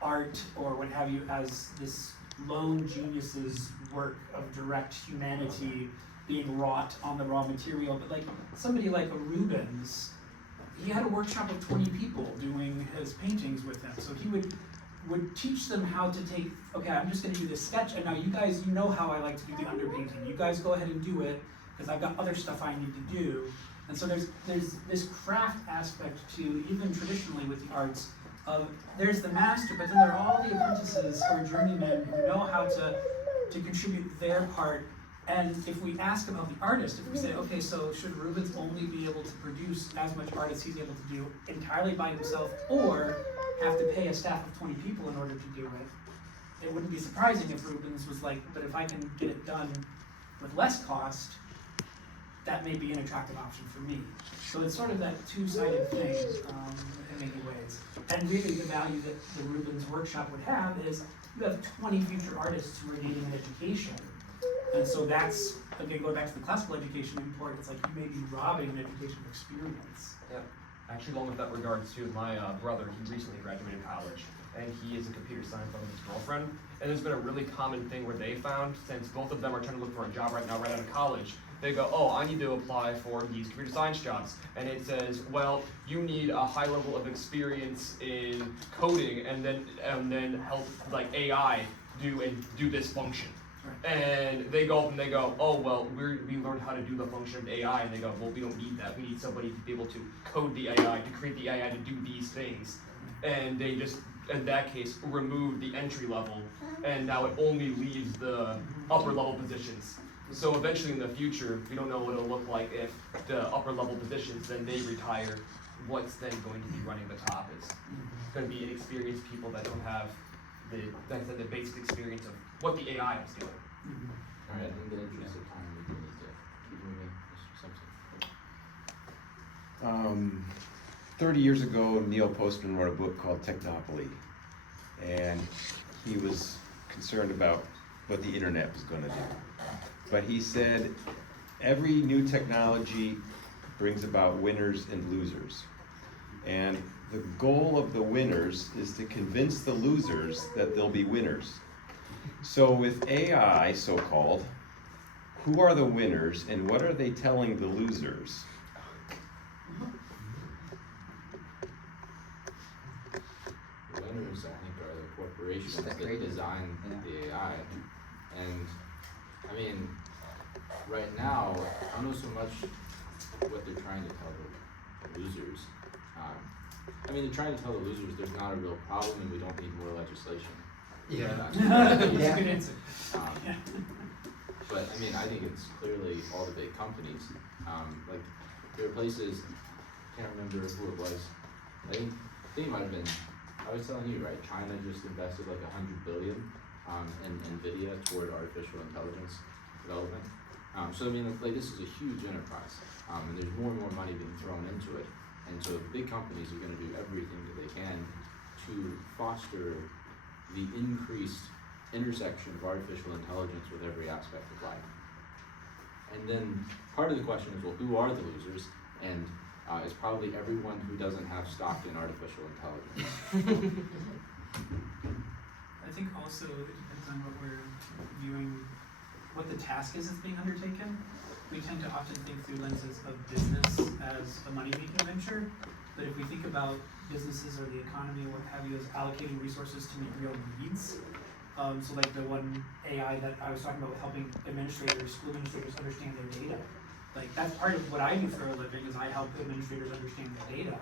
art or what have you as this lone genius's work of direct humanity being wrought on the raw material, but like somebody like a Rubens, he had a workshop of 20 people doing his paintings with him. So he would teach them how to take, okay, I'm just gonna do this sketch, and now you guys, you know how I like to do the underpainting. You guys go ahead and do it, because I've got other stuff I need to do. And so there's this craft aspect to, even traditionally with the arts, of there's the master, but then there are all the apprentices or journeymen who know how to contribute their part. And if we ask about the artist, if we say, okay, so should Rubens only be able to produce as much art as he's able to do entirely by himself, or have to pay a staff of 20 people in order to do it? It wouldn't be surprising if Rubens was like, but if I can get it done with less cost, that may be an attractive option for me. So it's sort of that two-sided thing in many ways. And really the value that the Rubens workshop would have is you have 20 future artists who are needing an education. And so that's, again, going back to the classical education import, it's like you may be robbing an educational experience. Yep. Actually, along with that regards too, my brother, he recently graduated college, and he is a computer science with his girlfriend. And there's been a really common thing where they found, since both of them are trying to look for a job right now, right out of college, they go, oh, I need to apply for these computer science jobs. And it says, well, you need a high level of experience in coding and then help like AI do this function. Right. And they go up and they go, oh, well, we learned how to do the function of AI. And they go, well, we don't need that. We need somebody to be able to code the AI, to create the AI to do these things. And they just, in that case, remove the entry level. And now it only leaves the upper level positions. So eventually in the future, we don't know what it'll look like if the upper level positions, then they retire. What's then going to be running the top is going to be inexperienced people that don't have the basic experience of what the AI is doing. All right, in the interest of time, we need to keep moving. Mr. Simpson. 30 years ago, Neil Postman wrote a book called Technopoly, and he was concerned about what the internet was going to do. But he said, every new technology brings about winners and losers. And the goal of the winners is to convince the losers that they'll be winners. So with AI, so-called, who are the winners and what are they telling the losers? The winners, I think, are the corporations that design the AI. And, I mean, right now, I don't know so much what they're trying to tell the losers. I mean, they're trying to tell the losers there's not a real problem and we don't need more legislation. Yeah. That's a good answer. But I mean, I think it's clearly all the big companies. Like there are places, I can't remember who it was. I think it might have been. I was telling you, right? China just invested like $100 billion in NVIDIA toward artificial intelligence development. So I mean, like this is a huge enterprise, and there's more and more money being thrown into it. And so big companies are going to do everything that they can to foster the increased intersection of artificial intelligence with every aspect of life. And then part of the question is, well, who are the losers? And it's probably everyone who doesn't have stock in artificial intelligence. I think also it depends on what we're viewing, what the task is that's being undertaken. We tend to often think through lenses of business as a money-making venture, but if we think about businesses or the economy, what have you, as allocating resources to meet real needs, so like the one AI that I was talking about with helping administrators, school administrators understand their data, like that's part of what I do for a living is I help administrators understand their data,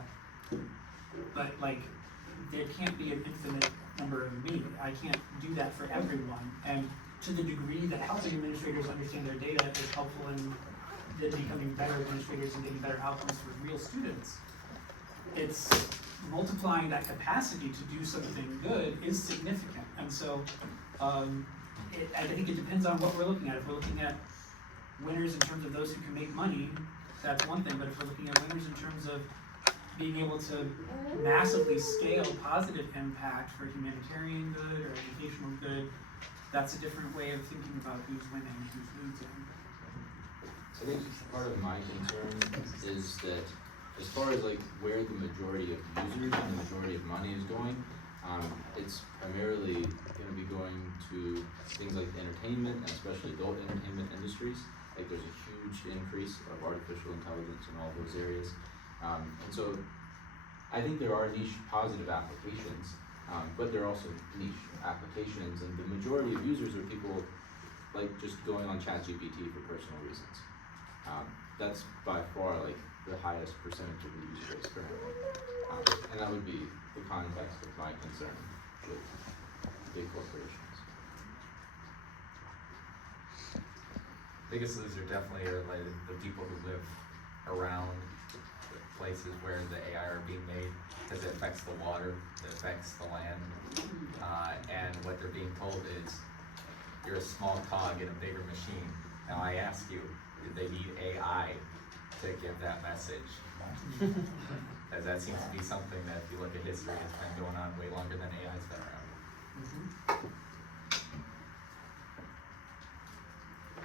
but like there can't be an infinite number of me. I can't do that for everyone, and to the degree that helping administrators understand their data is helpful in them becoming better administrators and getting better outcomes for real students, it's multiplying that capacity to do something good is significant. And so I think it depends on what we're looking at. If we're looking at winners in terms of those who can make money, that's one thing. But if we're looking at winners in terms of being able to massively scale positive impact for humanitarian good or educational good, that's a different way of thinking about who's winning and who's losing. I think part of my concern is that as far as like where the majority of users and the majority of money is going, it's primarily going to be going to things like entertainment, especially adult entertainment industries. Like there's a huge increase of artificial intelligence in all those areas. And so I think there are niche positive applications, but there are also niche applications, and the majority of users are people like just going on ChatGPT for personal reasons. That's by far like the highest percentage of the user base currently. And that would be the context of my concern with big corporations. Biggest loser definitely are like the people who live around places where the AI are being made, because it affects the water, it affects the land, and what they're being told is you're a small cog in a bigger machine. Now I ask you, did they need AI to give that message? As that seems to be something that, if you look at history, has been going on way longer than AI's been around. I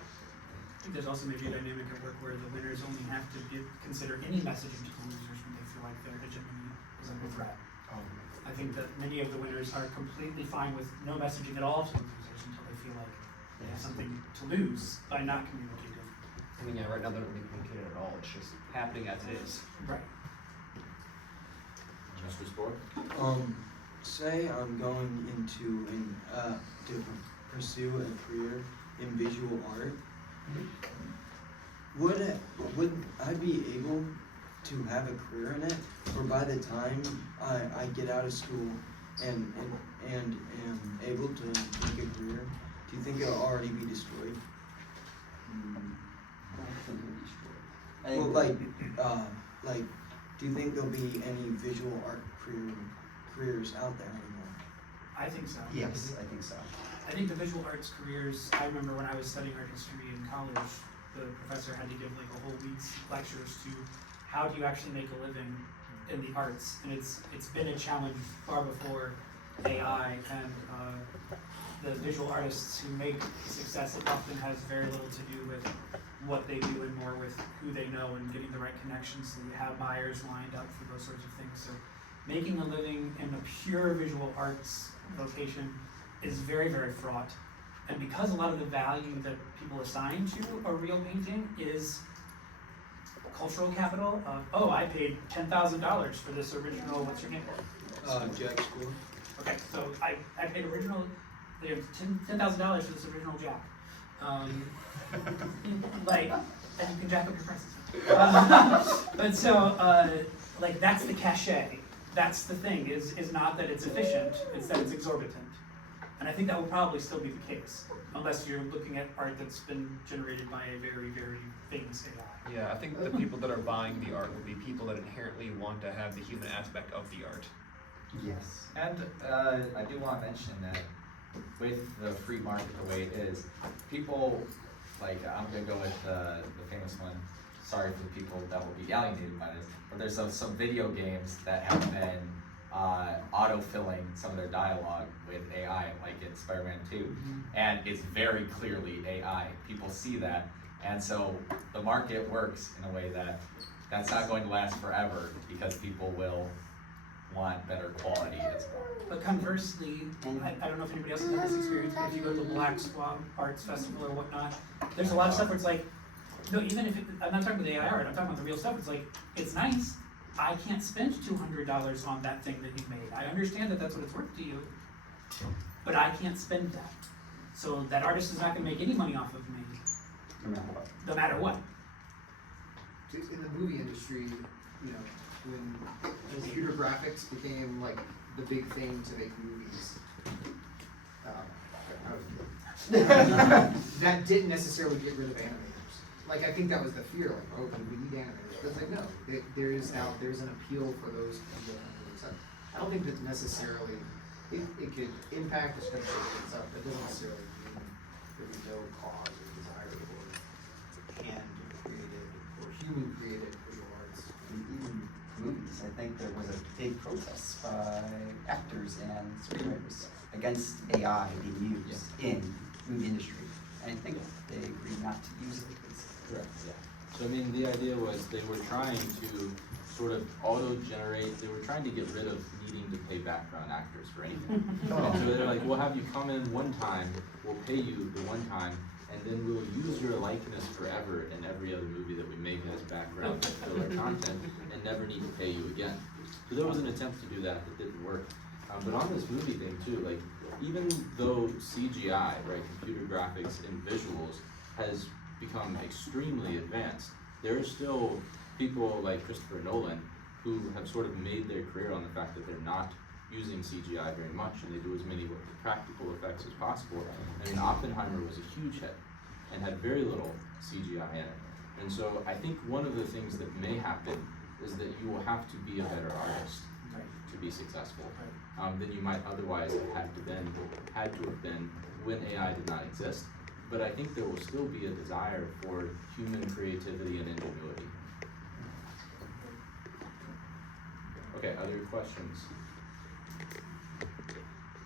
think there's also maybe a dynamic at work where the winners only have to consider any messaging to the losers when they feel like their hegemony is under threat. I think that many of the winners are completely fine with no messaging at all to the losers until they feel like they have something to lose by not communicating. I mean, yeah, right now they don't really communicate at all, it's just happening as it is. Right. Mr. Spore? Say I'm going into to pursue a career in visual art. Would I be able to have a career in it, or by the time I get out of school and am able to make a career, do you think it'll already be destroyed? Well, like, do you think there'll be any visual art careers out there anymore? I think so. Yes, I think so. I think the visual arts careers, I remember when I was studying art history in college, the professor had to give like a whole week's lectures to how do you actually make a living in the arts, and it's been a challenge far before AI, and the visual artists who make success, it often has very little to do with what they do and more with who they know and getting the right connections so you have buyers lined up for those sorts of things. So making a living in a pure visual arts vocation is very, very fraught. And because a lot of the value that people assign to a real painting is cultural capital, oh, I paid $10,000 for this original, what's your name? Jack School. Okay, so I paid $10,000 for this original Jack. Like, and you can jack up your prices. But so, like, that's the cachet. That's the thing, is not that it's efficient, it's that it's exorbitant. And I think that will probably still be the case, unless you're looking at art that's been generated by a very, very famous AI. Yeah, I think the people that are buying the art will be people that inherently want to have the human aspect of the art. Yes. And I do want to mention that with the free market the way it is, people, like, I'm going to go with the famous one. Sorry for the people that will be alienated by this, but there's some video games that have been auto-filling some of their dialogue with AI, like in Spider-Man 2, and it's very clearly AI. People see that, and so the market works in a way that that's not going to last forever because people will want better quality as well. But conversely, I don't know if anybody else has had this experience, but if you go to the Black Swan Arts Festival or whatnot, there's a lot of stuff where it's like, no, even if I'm not talking about the AI art, I'm talking about the real stuff. It's like, it's nice. I can't spend $200 on that thing that you've made. I understand that that's what it's worth to you, but I can't spend that. So that artist is not going to make any money off of me. No matter what. No matter what. In the movie industry, you know, when computer graphics became like the big thing to make movies, that didn't necessarily get rid of animators. Like, I think that was the fear, like, oh, we need animators. But it's like, no, there's an appeal for those people. I don't think that necessarily, it could impact the structure of things up, but it doesn't necessarily mean there's no cause or desire for hand-created or human-created visual arts. And even movies, I think there was a big protest by actors and screenwriters against AI being used in movie industry. And I think they agreed not to use it. Correct, yeah. So I mean, the idea was they were trying to sort of auto-generate, they were trying to get rid of needing to pay background actors for anything. And so they're like, we'll have you come in one time, we'll pay you the one time, and then we'll use your likeness forever in every other movie that we make as background to fill our content, and never need to pay you again. So there was an attempt to do that didn't work. But on this movie thing too, like, even though CGI, right, computer graphics and visuals, has become extremely advanced, there are still people like Christopher Nolan who have sort of made their career on the fact that they're not using CGI very much, and they do as many practical effects as possible. I mean, Oppenheimer was a huge hit and had very little CGI in it. And so I think one of the things that may happen is that you will have to be a better artist to be successful than you might otherwise have had to have been when AI did not exist. but I think there will still be a desire for human creativity and ingenuity. Okay, other questions?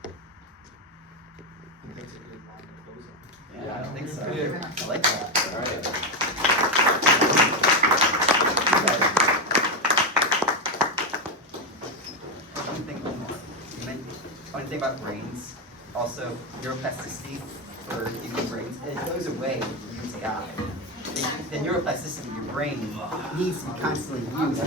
I think that's a good line to close on. Yeah, I don't think so. Yeah. I like that. All right. One thing about brains, also neuroplasticity for human brains, it goes away when you use AI. The neuroplasticity, your brain needs to be constantly used.